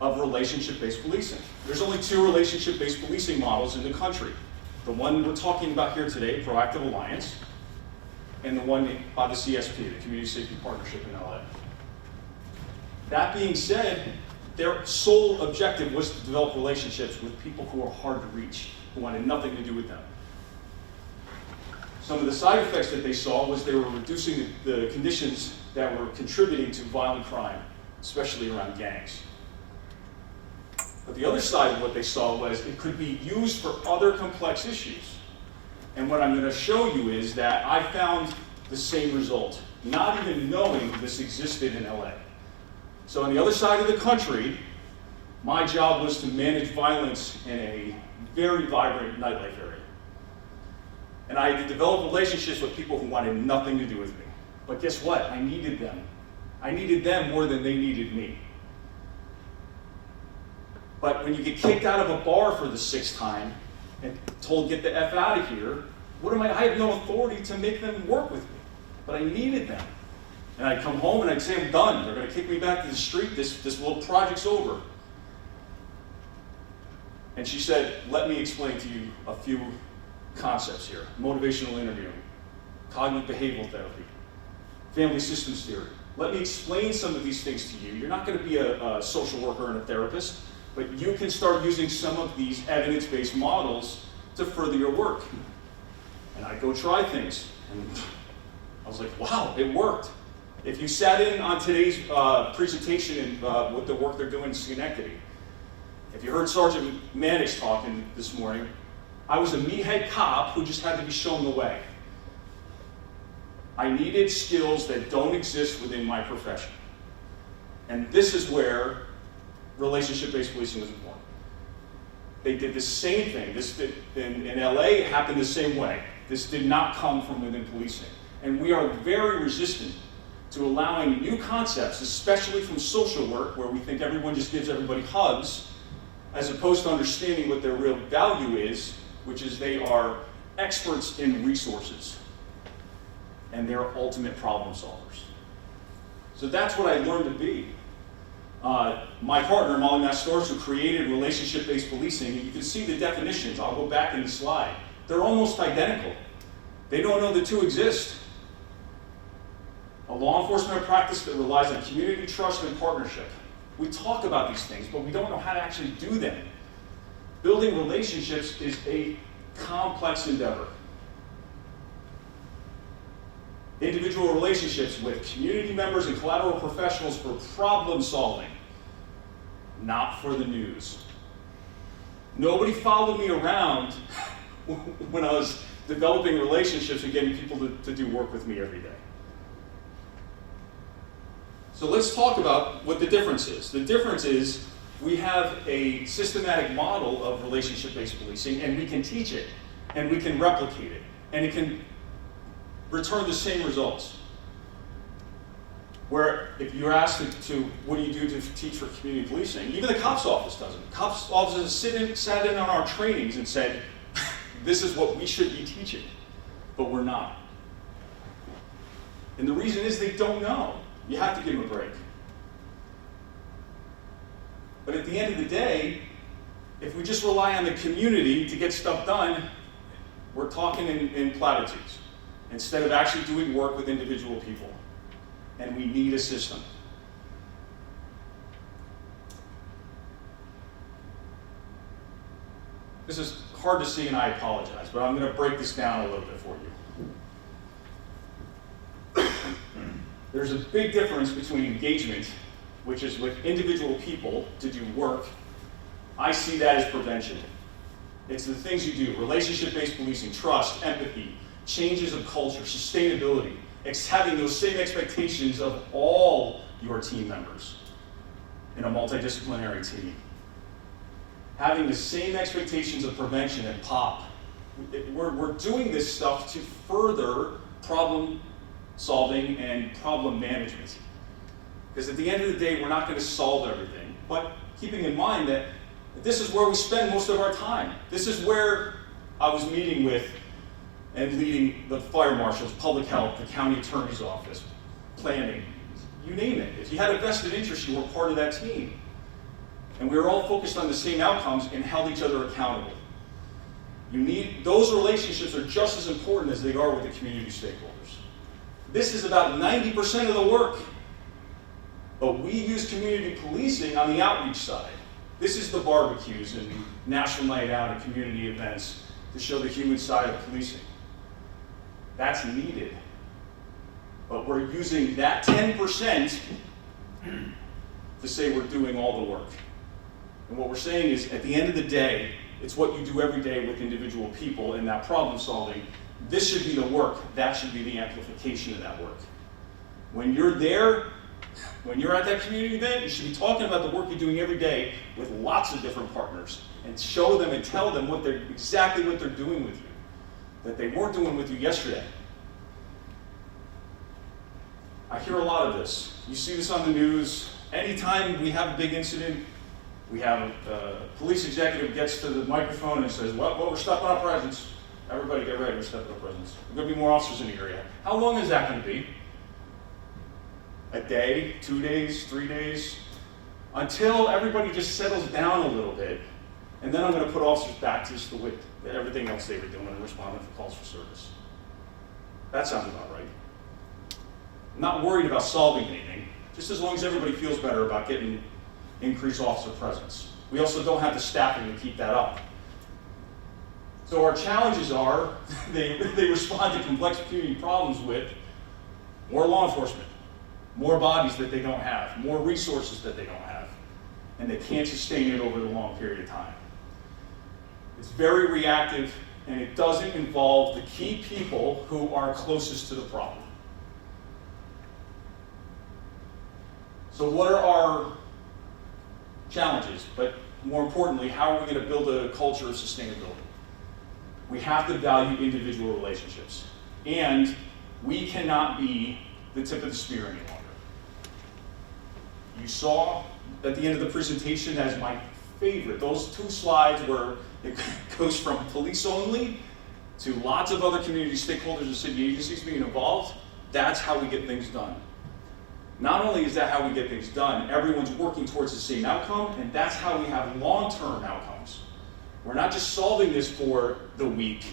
of relationship-based policing. There's only 2 relationship-based policing models in the country. The one we're talking about here today, Proactive Alliance, and the one by the CSP, the Community Safety Partnership in LA. That being said, their sole objective was to develop relationships with people who are hard to reach, who wanted nothing to do with them. Some of the side effects that they saw was they were reducing the conditions that were contributing to violent crime, especially around gangs. But the other side of what they saw was it could be used for other complex issues. And what I'm going to show you is that I found the same result, not even knowing this existed in LA. So on the other side of the country, my job was to manage violence in a very vibrant nightlife area. And I had to develop relationships with people who wanted nothing to do with me. But guess what? I needed them. I needed them more than they needed me. But when you get kicked out of a bar for the 6th time and told, get the F out of here, I have no authority to make them work with me. But I needed them. And I'd come home and I'd say, I'm done. They're going to kick me back to the street. This little project's over. And she said, let me explain to you a few concepts here. Motivational interviewing, cognitive behavioral therapy, family systems theory. Let me explain some of these things to you. You're not going to be a social worker and a therapist, but you can start using some of these evidence-based models to further your work. And I'd go try things. And I was like, wow, it worked. If you sat in on today's presentation and with the work they're doing in Schenectady, if you heard Sergeant Mannix talking this morning, I was a meathead cop who just had to be shown the way. I needed skills that don't exist within my profession. And this is where relationship-based policing was born. They did the same thing. In LA, it happened the same way. This did not come from within policing. And we are very resistant to allowing new concepts, especially from social work, where we think everyone just gives everybody hugs, as opposed to understanding what their real value is, which is they are experts in resources, and they're ultimate problem solvers. So that's what I learned to be. My partner, Molly Mastors, who created relationship-based policing, you can see the definitions. I'll go back in the slide. They're almost identical. They don't know the two exist. A law enforcement practice that relies on community trust and partnership. We talk about these things, but we don't know how to actually do them. Building relationships is a complex endeavor. Individual relationships with community members and collateral professionals for problem solving, not for the news. Nobody followed me around when I was developing relationships and getting people to do work with me every day. So let's talk about what the difference is. The difference is we have a systematic model of relationship-based policing, and we can teach it, and we can replicate it, and it can return the same results. Where if you're asked to what do you do to teach for community policing, even the cops office doesn't. Cops offices sat in on our trainings and said, this is what we should be teaching, but we're not. And the reason is they don't know. You have to give them a break. But at the end of the day, if we just rely on the community to get stuff done, we're talking in platitudes instead of actually doing work with individual people. And we need a system. This is hard to see, and I apologize, but I'm going to break this down a little bit for you. There's a big difference between engagement, which is with individual people to do work. I see that as prevention. It's the things you do, relationship-based policing, trust, empathy, changes of culture, sustainability, having those same expectations of all your team members in a multidisciplinary team. Having the same expectations of prevention and POP. We're doing this stuff to further problem solving and problem management. Because at the end of the day, we're not going to solve everything. But keeping in mind that this is where we spend most of our time. This is where I was meeting with and leading the fire marshals, public health, the county attorney's office, planning, you name it. If you had a vested interest, you were part of that team. And we were all focused on the same outcomes and held each other accountable. Those relationships are just as important as they are with the community stakeholders. This is about 90% of the work. But we use community policing on the outreach side. This is the barbecues and national night out and community events to show the human side of policing. That's needed. But we're using that 10% to say we're doing all the work. And what we're saying is, at the end of the day, it's what you do every day with individual people in that problem solving. This should be the work. That should be the amplification of that work. When you're there, when you're at that community event, you should be talking about the work you're doing every day with lots of different partners and show them and tell them exactly what they're doing with you, that they weren't doing with you yesterday. I hear a lot of this. You see this on the news. Anytime we have a big incident, we have a police executive gets to the microphone and says, well, we're stepping up presence. Everybody get ready, we're stepping up presence. There's going to be more officers in the area. How long is that going to be? A day, 2 days, 3 days? Until everybody just settles down a little bit. And then I'm going to put officers back to just with everything else they were doing and responding for calls for service. That sounds about right. I'm not worried about solving anything, just as long as everybody feels better about getting increased officer presence. We also don't have the staffing to keep that up. So our challenges are, they respond to complex community problems with more law enforcement, more bodies that they don't have, more resources that they don't have, and they can't sustain it over a long period of time. It's very reactive, and it doesn't involve the key people who are closest to the problem. So what are our challenges? But more importantly, how are we going to build a culture of sustainability? We have to value individual relationships. And we cannot be the tip of the spear any longer. You saw at the end of the presentation as my favorite, those 2 slides where it goes from police only to lots of other community stakeholders and city agencies being involved. That's how we get things done. Not only is that how we get things done, everyone's working towards the same outcome, and that's how we have long-term outcomes. We're not just solving this for the week.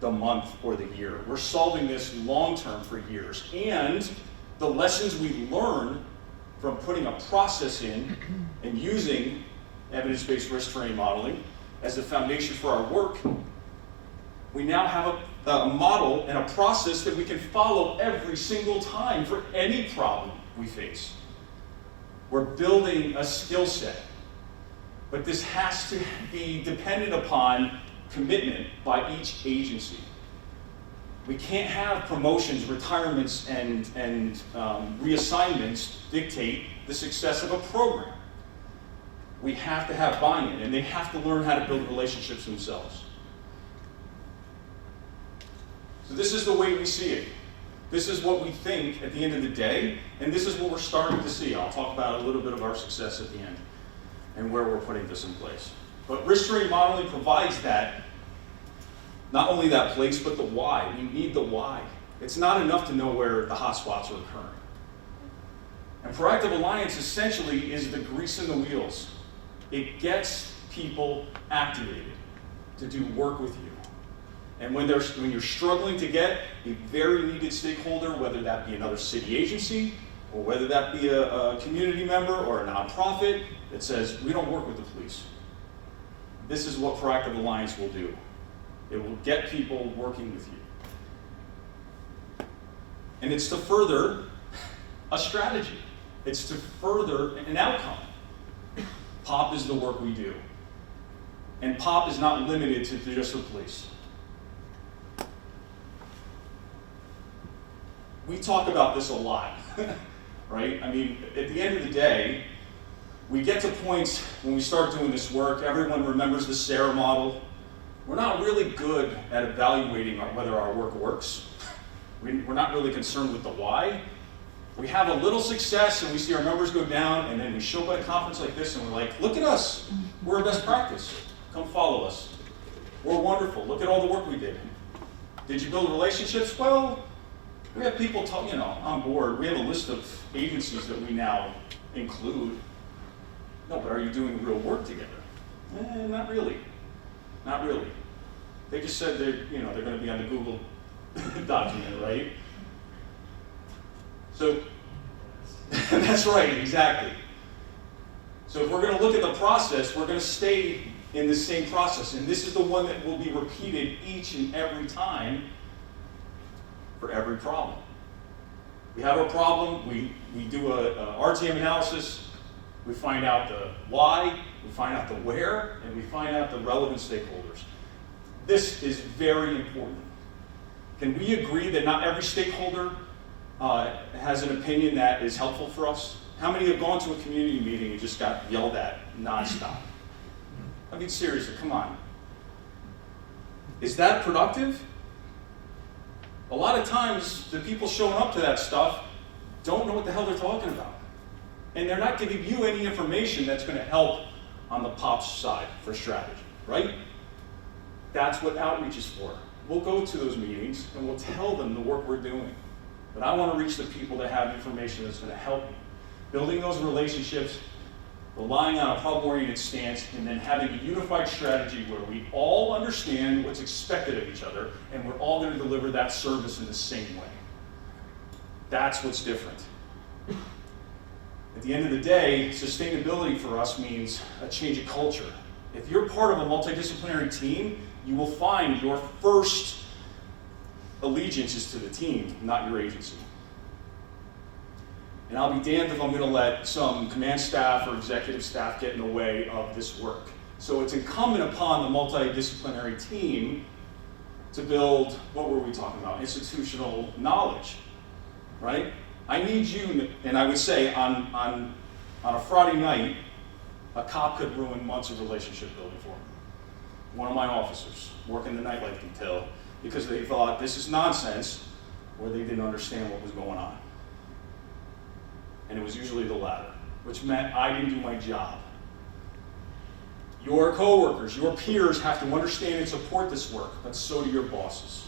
the month or the year. We're solving this long-term for years. And the lessons we learn from putting a process in and using evidence-based risk terrain modeling as the foundation for our work, we now have a model and a process that we can follow every single time for any problem we face. We're building a skill set, but this has to be dependent upon commitment by each agency. We can't have promotions, retirements, and reassignments dictate the success of a program. We have to have buy-in, and they have to learn how to build relationships themselves. So this is the way we see it. This is what we think at the end of the day, and this is what we're starting to see. I'll talk about a little bit of our success at the end and where we're putting this in place. But risk terrain modeling provides that, not only that place, but the why. We need the why. It's not enough to know where the hot spots are occurring. And Proactive Alliance essentially is the grease in the wheels. It gets people activated to do work with you. And when you're struggling to get a very needed stakeholder, whether that be another city agency, or whether that be a community member or a nonprofit that says, we don't work with the police, this is what Proactive Alliance will do. It will get people working with you. And it's to further a strategy. It's to further an outcome. POP is the work we do. And POP is not limited to just the police. We talk about this a lot, right? I mean, at the end of the day, we get to points when we start doing this work, everyone remembers the SARA model. We're not really good at evaluating whether our work works. We're not really concerned with the why. We have a little success and we see our numbers go down, and then we show up at a conference like this and we're like, look at us, we're a best practice. Come follow us. We're wonderful, look at all the work we did. Did you build relationships? Well, we have people on board. We have a list of agencies that we now include. No, but are you doing real work together? Not really. Not really. They just said they're going to be on the Google document, right? So that's right, exactly. So if we're going to look at the process, we're going to stay in the same process, and this is the one that will be repeated each and every time for every problem. We have a problem, we do a RTM analysis, we find out the why, we find out the where, and we find out the relevant stakeholders. This is very important. Can we agree that not every stakeholder has an opinion that is helpful for us? How many have gone to a community meeting and just got yelled at nonstop? I mean, seriously, come on. Is that productive? A lot of times, the people showing up to that stuff don't know what the hell they're talking about. And they're not giving you any information that's going to help on the POPs side for strategy, right? That's what outreach is for. We'll go to those meetings and we'll tell them the work we're doing. But I want to reach the people that have information that's going to help me. Building those relationships, relying on a problem-oriented stance, and then having a unified strategy where we all understand what's expected of each other, and we're all going to deliver that service in the same way. That's what's different. At the end of the day, sustainability for us means a change of culture. If you're part of a multidisciplinary team, you will find your first allegiance is to the team, not your agency. And I'll be damned if I'm going to let some command staff or executive staff get in the way of this work. So it's incumbent upon the multidisciplinary team to build, what were we talking about? Institutional knowledge, right? I need you, and I would say on a Friday night, a cop could ruin months of relationship building for me. One of my officers working the nightlife detail because they thought this is nonsense, or they didn't understand what was going on. And it was usually the latter, which meant I didn't do my job. Your coworkers, your peers have to understand and support this work, but so do your bosses.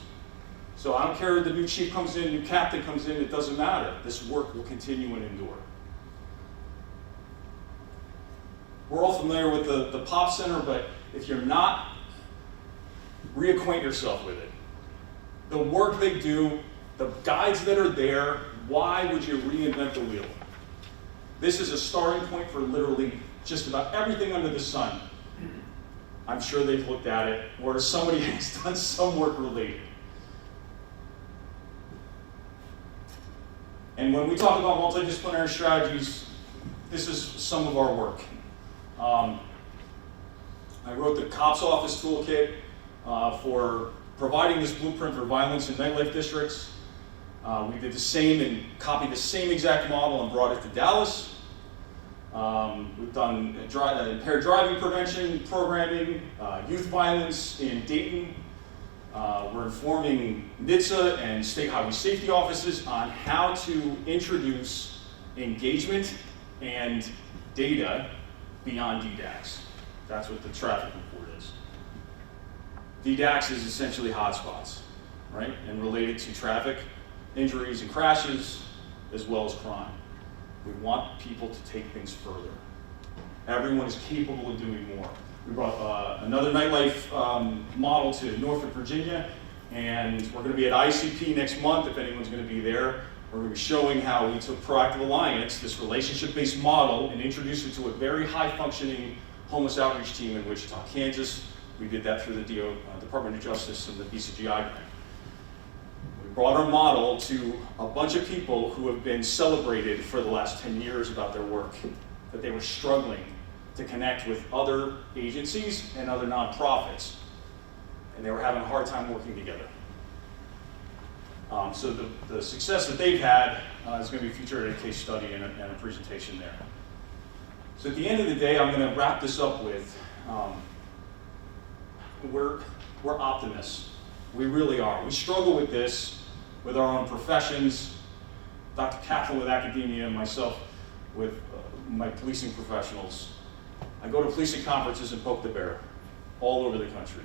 So I don't care if the new chief comes in, new captain comes in, it doesn't matter. This work will continue and endure. We're all familiar with the POP Center, but if you're not, reacquaint yourself with it. the work they do, the guides that are there. Why would you reinvent the wheel? This is a starting point for literally just about everything under the sun. I'm sure they've looked at it, or somebody has done some work related. And when we talk about multidisciplinary strategies, this is some of our work. I wrote the COPS Office Toolkit for providing this blueprint for violence in nightlife districts. We did the same and copied the same exact model and brought it to Dallas. We've done impaired driving prevention programming, youth violence in Dayton. We're informing NHTSA and state highway safety offices on how to introduce engagement and data beyond DDAX. That's what the traffic report is. DDAX is essentially hotspots, right? And related to traffic injuries and crashes, as well as crime. We want people to take things further. Everyone is capable of doing more. We brought another nightlife model to Norfolk, Virginia, and we're going to be at ICP next month if anyone's going to be there. We're going to be showing how we took Proactive Alliance, this relationship-based model, and introduced it to a very high-functioning homeless outreach team in Wichita, Kansas. We did that through the Department of Justice and the BCGI grant. We brought our model to a bunch of people who have been celebrated for the last 10 years about their work, that they were struggling to connect with other agencies and other nonprofits, and they were having a hard time working together. So the success that they've had is going to be featured in a case study and a presentation there. So at the end of the day, I'm going to wrap this up with, we're optimists. We really are. We struggle with this with our own professions. Dr. Kaplan with academia, and myself with my policing professionals. I go to policing conferences and poke the bear all over the country.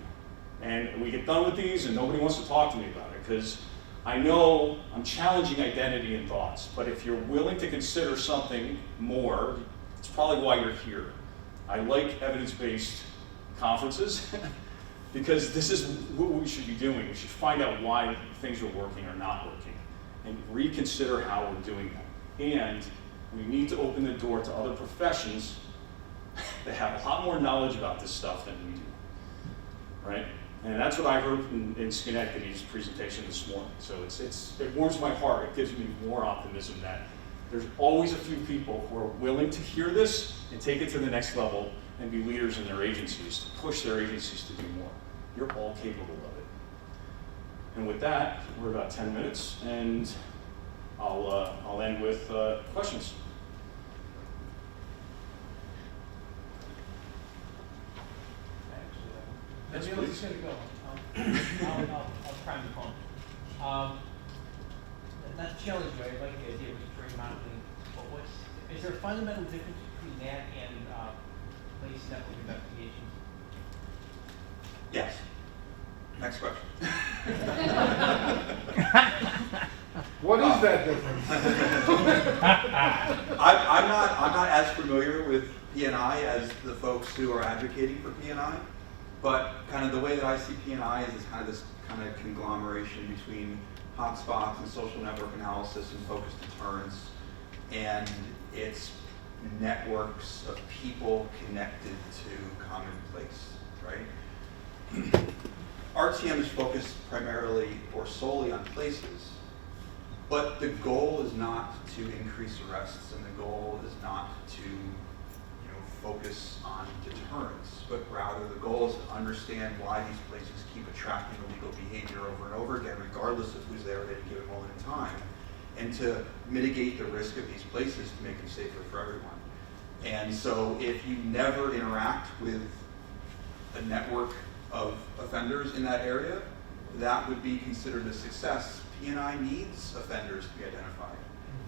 And we get done with these and nobody wants to talk to me about it because I know I'm challenging identity and thoughts, but if you're willing to consider something more, it's probably why you're here. I like evidence-based conferences because this is what we should be doing. We should find out why things are working or not working and reconsider how we're doing them. And we need to open the door to other professions that have a lot more knowledge about this stuff than we do, right? And that's what I heard in Schenectady's presentation this morning. So it warms my heart. It gives me more optimism that there's always a few people who are willing to hear this and take it to the next level and be leaders in their agencies, to push their agencies to do more. You're all capable of it. And with that, we're about 10 minutes, and I'll end with questions. Yes, Daniel's please. just gonna go. I'll prime the phone. Not to challenge you, I like the idea of terrain modeling, but is there a fundamental difference between that and police network investigations? Yes. Next question. What is that difference? I'm not as familiar with P&I as the folks who are advocating for P&I, but kind of the way that I see P&I is kind of this kind of conglomeration between hotspots and social network analysis and focused deterrence, and it's networks of people connected to common place, right? RTM is focused primarily or solely on places, but the goal is not to increase arrests, and the goal is not to focus on deterrence, but rather the goal is to understand why these places keep attracting illegal behavior over and over again, regardless of who's there at any given moment in time, and to mitigate the risk of these places to make them safer for everyone. And so if you never interact with a network of offenders in that area, that would be considered a success. P&I needs offenders to be identified.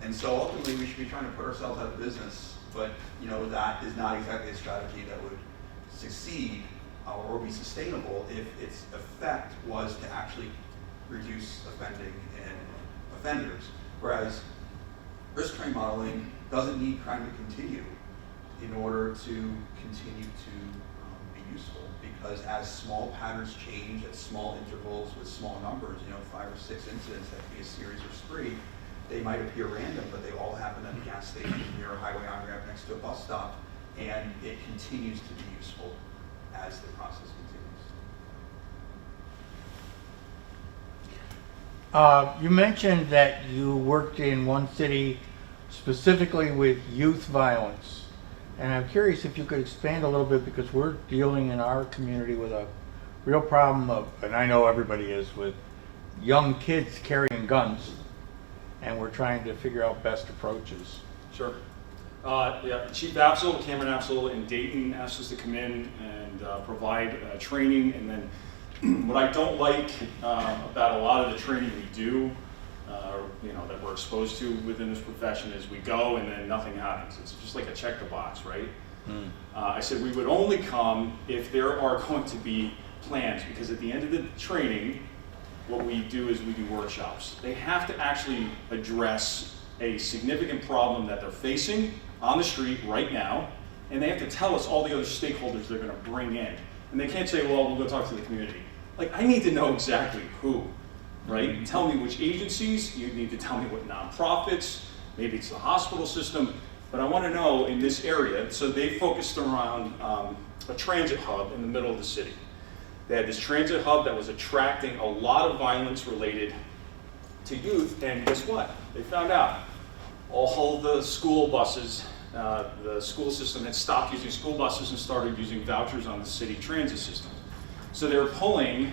And so ultimately we should be trying to put ourselves out of business, but that is not exactly a strategy that would succeed or be sustainable if its effect was to actually reduce offending in offenders. Whereas risk train modeling doesn't need crime to continue in order to continue to be useful, because as small patterns change at small intervals with small numbers, 5 or 6 incidents that could be a series or spree, they might appear random, but they all happen at a gas station near a highway on-ramp next to a bus stop, and it continues to be useful as the process continues. You mentioned that you worked in one city specifically with youth violence. And I'm curious if you could expand a little bit, because we're dealing in our community with a real problem of, and I know everybody is, with young kids carrying guns, and we're trying to figure out best approaches. Sure. Yeah, Chief Absol, Cameron Absol in Dayton asked us to come in and provide training. And then what I don't like about a lot of the training we do, that we're exposed to within this profession, is we go and then nothing happens. It's just like a check the box, right? I said we would only come if there are going to be plans, because at the end of the training, what we do is we do workshops. They have to actually address a significant problem that they're facing on the street right now, and they have to tell us all the other stakeholders they're going to bring in. And they can't say, well, we'll go talk to the community. Like, I need to know exactly who, right? Tell me which agencies, you need to tell me what nonprofits, maybe it's the hospital system, but I want to know in this area. So they focused around a transit hub in the middle of the city. They had this transit hub that was attracting a lot of violence related to youth, and guess what? They found out all the school buses, the school system had stopped using school buses and started using vouchers on the city transit system. So they were pulling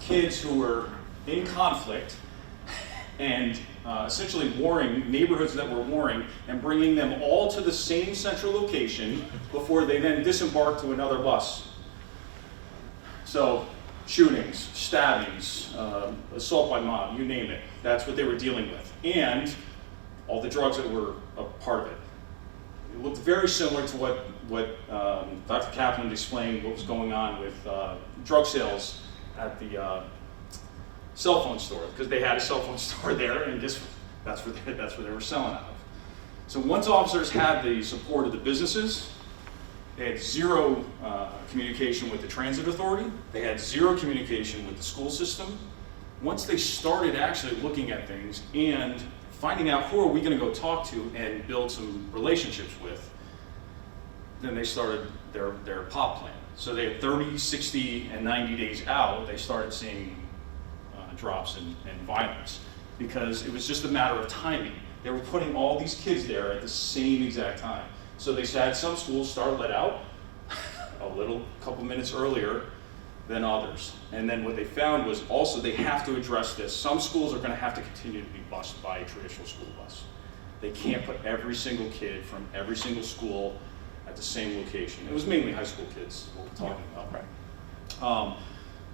kids who were in conflict and essentially warring, neighborhoods that were warring, and bringing them all to the same central location before they then disembarked to another bus. So shootings, stabbings, assault by mob, you name it. That's what they were dealing with. And all the drugs that were a part of it. It looked very similar to what Dr. Kaplan explained what was going on with drug sales at the cell phone store, because they had a cell phone store there, and that's where they were selling out of. So once officers had the support of the businesses, they had zero communication with the transit authority. They had zero communication with the school system. Once they started actually looking at things and finding out who are we going to go talk to and build some relationships with, then they started their POP plan. So they had 30, 60, and 90 days out, they started seeing drops in violence, because it was just a matter of timing. They were putting all these kids there at the same exact time. So they had some schools start let out a couple minutes earlier than others. And then what they found was also they have to address this. Some schools are going to have to continue to be bused by a traditional school bus. They can't put every single kid from every single school at the same location. It was mainly high school kids what we're talking about. Right.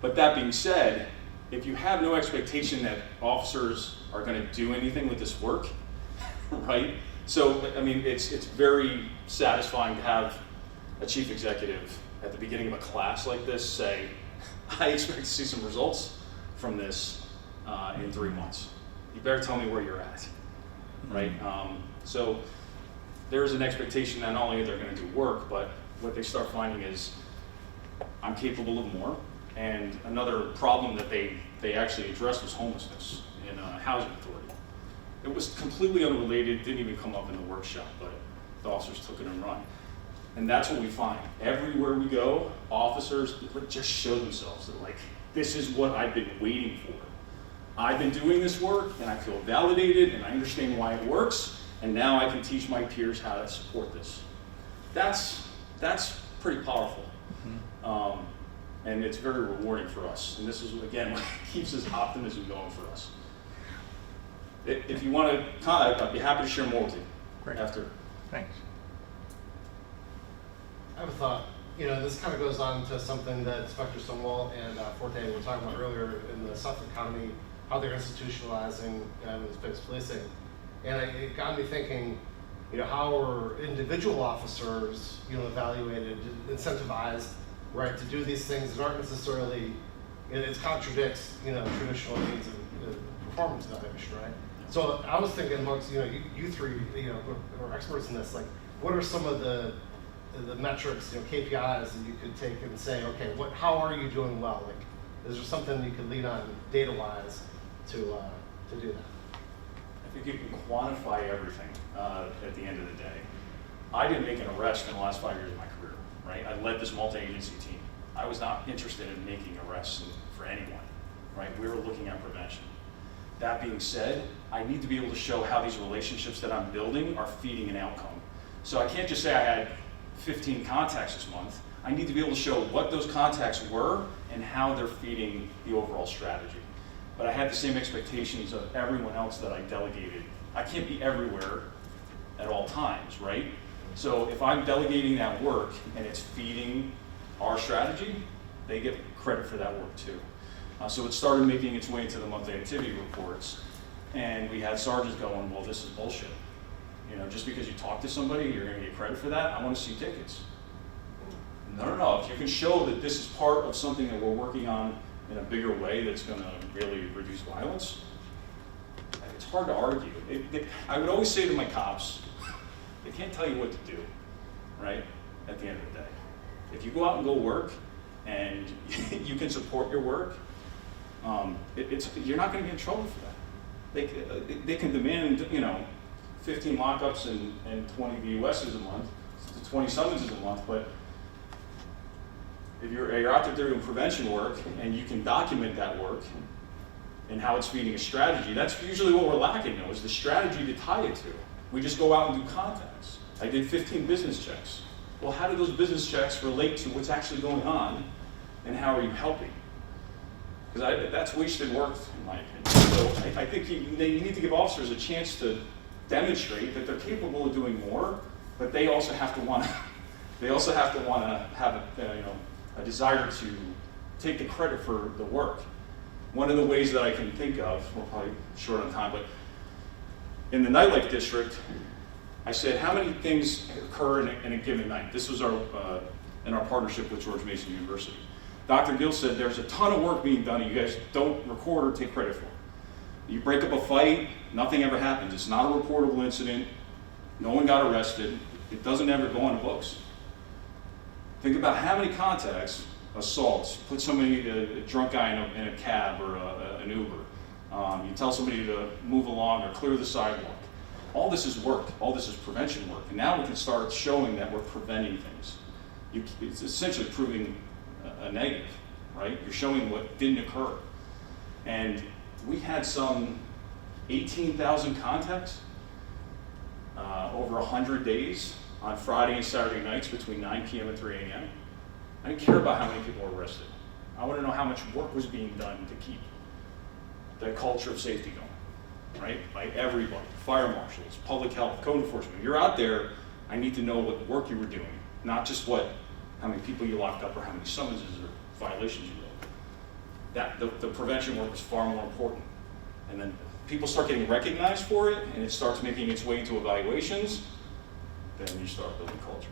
But that being said, if you have no expectation that officers are going to do anything with this work, right? So, I mean, it's very satisfying to have a chief executive at the beginning of a class like this say, I expect to see some results from this in 3 months. You better tell me where you're at, right? So there's an expectation that not only they're going to do work, but what they start finding is I'm capable of more. And another problem that they actually addressed was homelessness in a housing authority. It was completely unrelated, didn't even come up in the workshop, but the officers took it and run. And that's what we find. Everywhere we go, officers just show themselves. They're like, this is what I've been waiting for. I've been doing this work, and I feel validated, and I understand why it works, and now I can teach my peers how to support this. That's pretty powerful. And it's very rewarding for us. And this is, again, what keeps this optimism going for us. If you want to contact, I'd be happy to share more with you. Great. After. Thanks. I have a thought. This kind of goes on to something that Inspector Stonewall and Forte were talking about earlier in the Suffolk County, how they're institutionalizing evidence-based policing. And it got me thinking, how are individual officers, evaluated, incentivized, right, to do these things that aren't necessarily, it contradicts, traditional means of performance evaluation, right? So I was thinking amongst, you three, who are experts in this, like, what are some of the the metrics, KPIs that you could take and say, okay, how are you doing well? Like, is there something you could lean on data-wise to do that? I think you can quantify everything at the end of the day. I didn't make an arrest in the last 5 years of my career, right? I led this multi-agency team. I was not interested in making arrests for anyone, right? We were looking at prevention. That being said, I need to be able to show how these relationships that I'm building are feeding an outcome. So I can't just say I had 15 contacts this month. I need to be able to show what those contacts were and how they're feeding the overall strategy. But I had the same expectations of everyone else that I delegated. I can't be everywhere at all times, right? So if I'm delegating that work and it's feeding our strategy, they get credit for that work too. So it started making its way into the monthly activity reports, and we had sergeants going, well, this is bullshit. Just because you talk to somebody, you're gonna get credit for that? I wanna see tickets. No, if you can show that this is part of something that we're working on in a bigger way that's gonna really reduce violence, it's hard to argue. I would always say to my cops, they can't tell you what to do, right? At the end of the day. If you go out and go work and you can support your work, you're not going to get in trouble for that. They can demand 15 lockups and 20 VUSs a month, 20 summonses a month, but if you're out there doing prevention work and you can document that work and how it's feeding a strategy, that's usually what we're lacking though, is the strategy to tie it to. We just go out and do contacts. I did 15 business checks. Well, how do those business checks relate to what's actually going on, and how are you helping? Because that's wasted work, in my opinion. So I think you need to give officers a chance to demonstrate that they're capable of doing more, but they also have to want to. They also have to want to have a desire to take the credit for the work. One of the ways that I can think of, we're probably short on time, but in the nightlife district, I said, how many things occur in a given night? This was in our partnership with George Mason University. Dr. Gill said there's a ton of work being done and you guys don't record or take credit for. You break up a fight, nothing ever happens. It's not a reportable incident. No one got arrested. It doesn't ever go on the books. Think about how many contacts, assaults, put somebody, a drunk guy in a cab or an Uber. You tell somebody to move along or clear the sidewalk. All this is work. All this is prevention work. And now we can start showing that we're preventing things. It's essentially proving a negative, right? You're showing what didn't occur. And we had some 18,000 contacts over 100 days on Friday and Saturday nights between 9 p.m. and 3 a.m. I didn't care about how many people were arrested. I want to know how much work was being done to keep the culture of safety going, right? By everybody, fire marshals, public health, code enforcement. You're out there, I need to know what work you were doing, not just how many people you locked up or how many summonses or violations you wrote. The prevention work is far more important. And then people start getting recognized for it, and it starts making its way into evaluations, then you start building culture.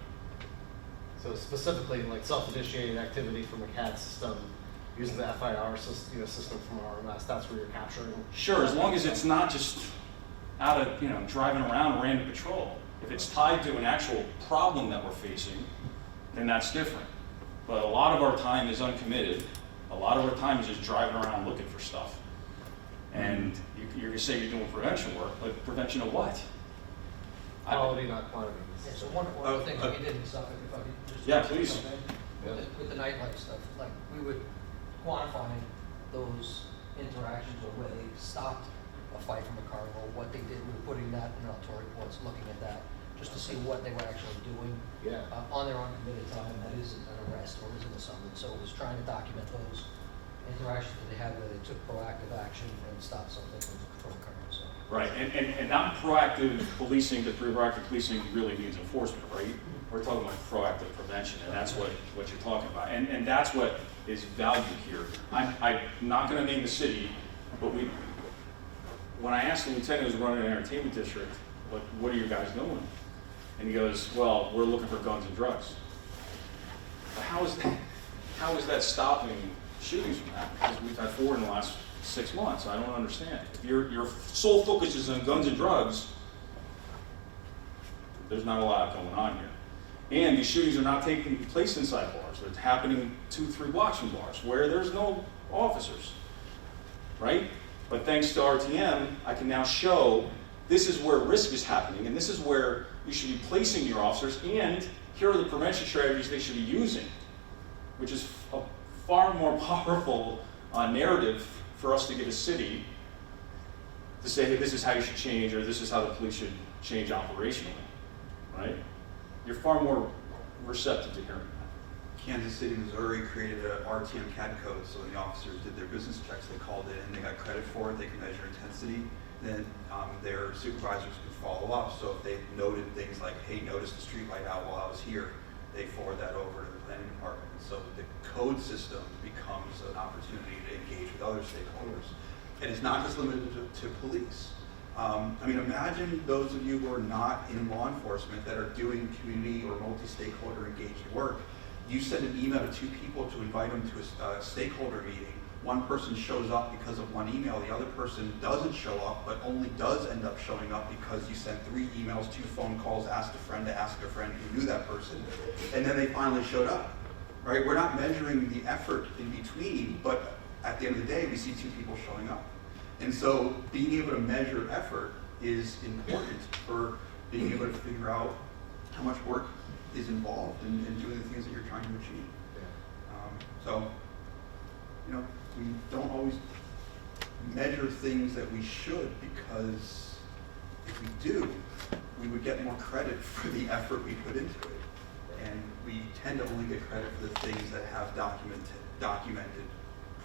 So specifically, like self-initiated activity from a CAD system, using the FIR system from RMS, that's where you're capturing. Sure, as long as it's not just out of driving around random patrol. If it's tied to an actual problem that we're facing, then that's different. But a lot of our time is uncommitted. A lot of our time is just driving around looking for stuff. And you're gonna say you're doing prevention work, but prevention of what? Quality, not quantity. Yeah, so one of the things we did in Suffolk, if I could just. Yeah, please. With the nightlife stuff, like, we would quantify those interactions or where they stopped a fight from a carnival, what they did, we were putting that in our tour reports, looking at that, just to see what they were actually doing. Yeah. On their uncommitted time, that isn't an arrest or isn't a summons, so it was trying to document those interactions that they had where they took proactive action and stopped something from occurring, so. Right, and not proactive policing, because proactive policing really means enforcement, right? We're talking about proactive prevention, and that's what you're talking about. And that's what is valued here. I'm not gonna name the city, but when I asked the lieutenant who's running an entertainment district, what are you guys doing? And he goes, well, we're looking for guns and drugs. But how is that stopping shootings from happening? Because we've had 4 in the last 6 months. I don't understand. If your sole focus is on guns and drugs, there's not a lot going on here. And these shootings are not taking place inside bars. They're happening 2-3 blocks from bars where there's no officers, right? But thanks to RTM, I can now show this is where risk is happening, and this is where you should be placing your officers, and here are the prevention strategies they should be using, which is a far more powerful narrative for us to give a city to say, hey, this is how you should change, or this is how the police should change operationally, right? You're far more receptive to hearing that. Kansas City, Missouri created a RTM CAD code, so when the officers did their business checks, they called it in, they got credit for it, they could measure intensity, then their supervisors could follow up. So if they noted things like, hey, noticed the street light out while I was here, they forward that over to the planning department. So the code system becomes an opportunity to engage with other stakeholders. And it's not just limited to police. I mean, imagine those of you who are not in law enforcement that are doing community or multi-stakeholder engaged work. You send an email to 2 people to invite them to a stakeholder meeting. One person shows up because of one email, the other person doesn't show up, but only does end up showing up because you sent 3 emails, 2 phone calls, asked a friend to ask a friend who knew that person, and then they finally showed up, right? We're not measuring the effort in between, but at the end of the day, we see 2 people showing up. And so being able to measure effort is important for being able to figure out how much work is involved in doing the things that you're trying to achieve. So, you know, we don't always measure things that we should, because if we do, we would get more credit for the effort we put into it. And we tend to only get credit for the things that have documented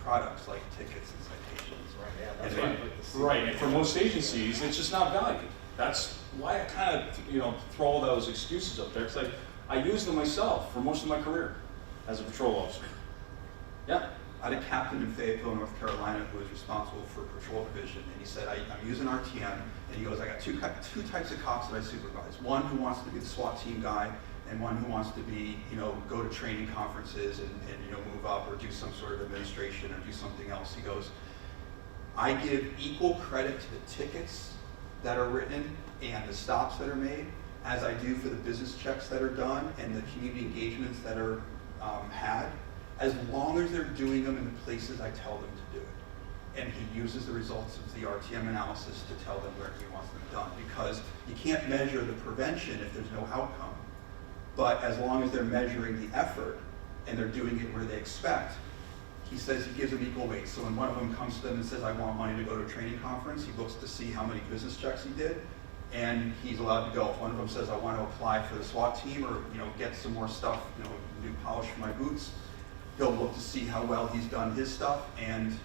products like tickets and citations. Right, yeah, that's And what then- I'd like to see. Right, and for most agencies, it's just not valued. That's why I kind of, throw all those excuses up there, because I used them myself for most of my career as a patrol officer. Yeah. I had a captain in Fayetteville, North Carolina, who was responsible for patrol division, and he said, I'm using RTM, and he goes, I got two types of cops that I supervise. One who wants to be the SWAT team guy, and one who wants to be, go to training conferences and move up or do some sort of administration or do something else. He goes, I give equal credit to the tickets that are written and the stops that are made as I do for the business checks that are done and the community engagements that are had, as long as they're doing them in the places I tell them to do it. And he uses the results of the RTM analysis to tell them where he wants them done, because you can't measure the prevention if there's no outcome. But as long as they're measuring the effort and they're doing it where they expect, he says he gives them equal weight. So when one of them comes to them and says, I want money to go to a training conference, he looks to see how many business checks he did, and he's allowed to go. If one of them says, I want to apply for the SWAT team or get some more stuff, new polish for my boots, he'll look to see how well he's done his stuff and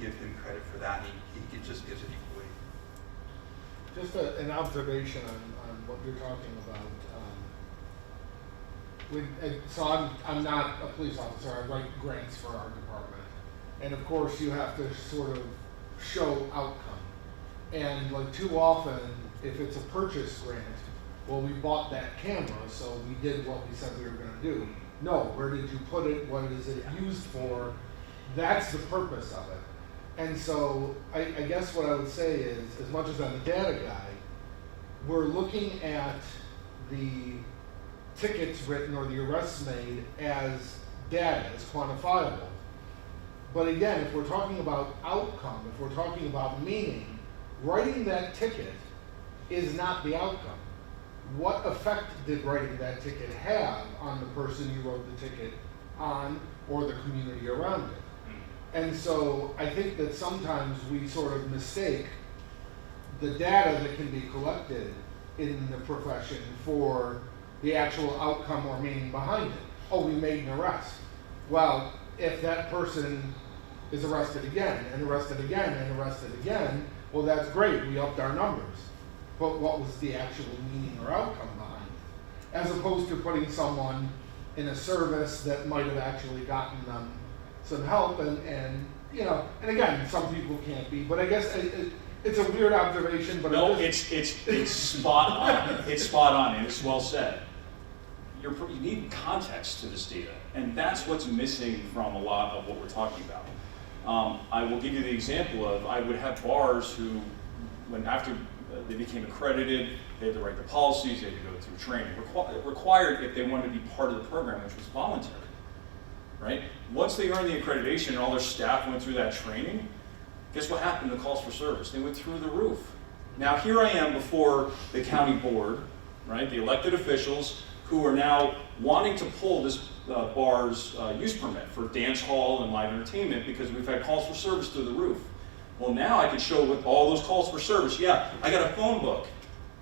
give him credit for that. He just gives it equal weight. Just an observation on what you're talking about. So I'm not a police officer. I write grants for our department, and of course you have to sort of show outcome. And like too often, if it's a purchase grant, well, we bought that camera, so we did what we said we were going to do. No, where did you put it? What is it used for? That's the purpose of it. And so I guess what I would say is, as much as I'm a data guy, we're looking at the tickets written or the arrests made as data, as quantifiable. But again, if we're talking about outcome, if we're talking about meaning, writing that ticket is not the outcome. What effect did writing that ticket have on the person you wrote the ticket on or the community around it? And so I think that sometimes we sort of mistake the data that can be collected in the profession for the actual outcome or meaning behind it. Oh, we made an arrest. Well, if that person is arrested again and arrested again and arrested again, well, that's great, we upped our numbers. But what was the actual meaning or outcome behind it? As opposed to putting someone in a service that might have actually gotten them some help and again, some people can't be, but I guess it's a weird observation, but no, it's spot on. It's spot on, and it's well said. You need context to this data, and that's what's missing from a lot of what we're talking about. I will give you the example of, I would have bars who, after they became accredited, They had to write the policies, they had to go through training. Required if they wanted to be part of the program, which was voluntary, right? Once they earned the accreditation and all their staff went through that training, guess what happened to calls for service? They went through the roof. Now here I am before the county board, right? The elected officials who are now wanting to pull this bar's use permit for dance hall and live entertainment because we've had calls for service through the roof. Well, now I can show with all those calls for service, yeah, I got a phone book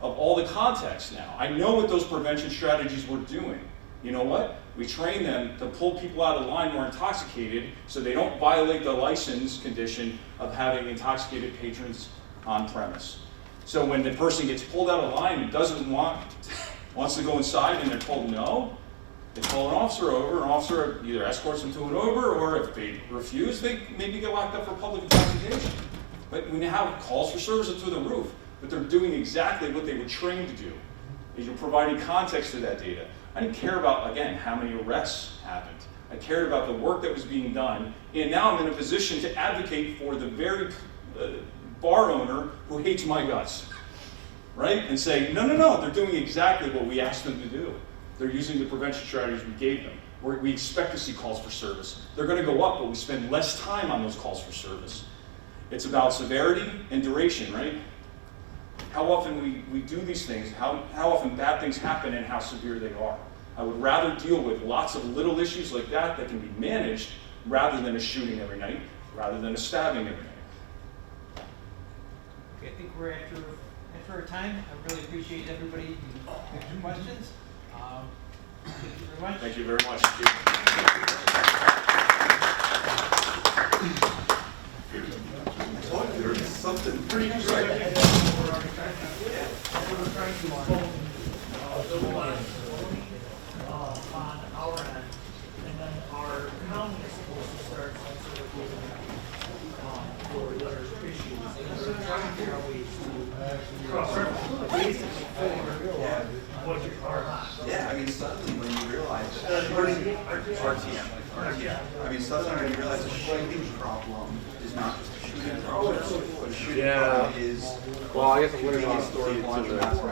of all the context now. I know what those prevention strategies were doing. You know what? We train them to pull people out of line who are intoxicated so they don't violate the license condition of having intoxicated patrons on premise. So when the person gets pulled out of line and wants to go inside and they're told no, they call an officer over, an officer either escorts them to an over, or if they refuse, they maybe get locked up for public intoxication. But we now have calls for service through the roof, but they're doing exactly what they were trained to do, is you're providing context to that data. I didn't care about, again, how many arrests happened. I cared about the work that was being done, and now I'm in a position to advocate for the very bar owner who hates my guts, right? And say, no, no, no, they're doing exactly what we asked them to do. They're using the prevention strategies we gave them. We expect to see calls for service. They're going to go up, but we spend less time on those calls for service. It's about severity and duration, right? How often we do these things, how often bad things happen and how severe they are. I would rather deal with lots of little issues like that that can be managed rather than a shooting every night, rather than a stabbing every night. Okay, I think we're after our time. I really appreciate everybody asking questions. Thank you very much. Thank you very much. I told you there was something pretty right. On our end, and then our county is supposed to start some sort of for other issues. And we're trying to figure out ways to cross-reference basically for what you are not. Yeah, I mean, suddenly when you realize RTM. I mean, suddenly when you realize the shooting problem is not just a shooting problem, but a shooting problem is Well, I guess I'm convenience going to stores, laundromats,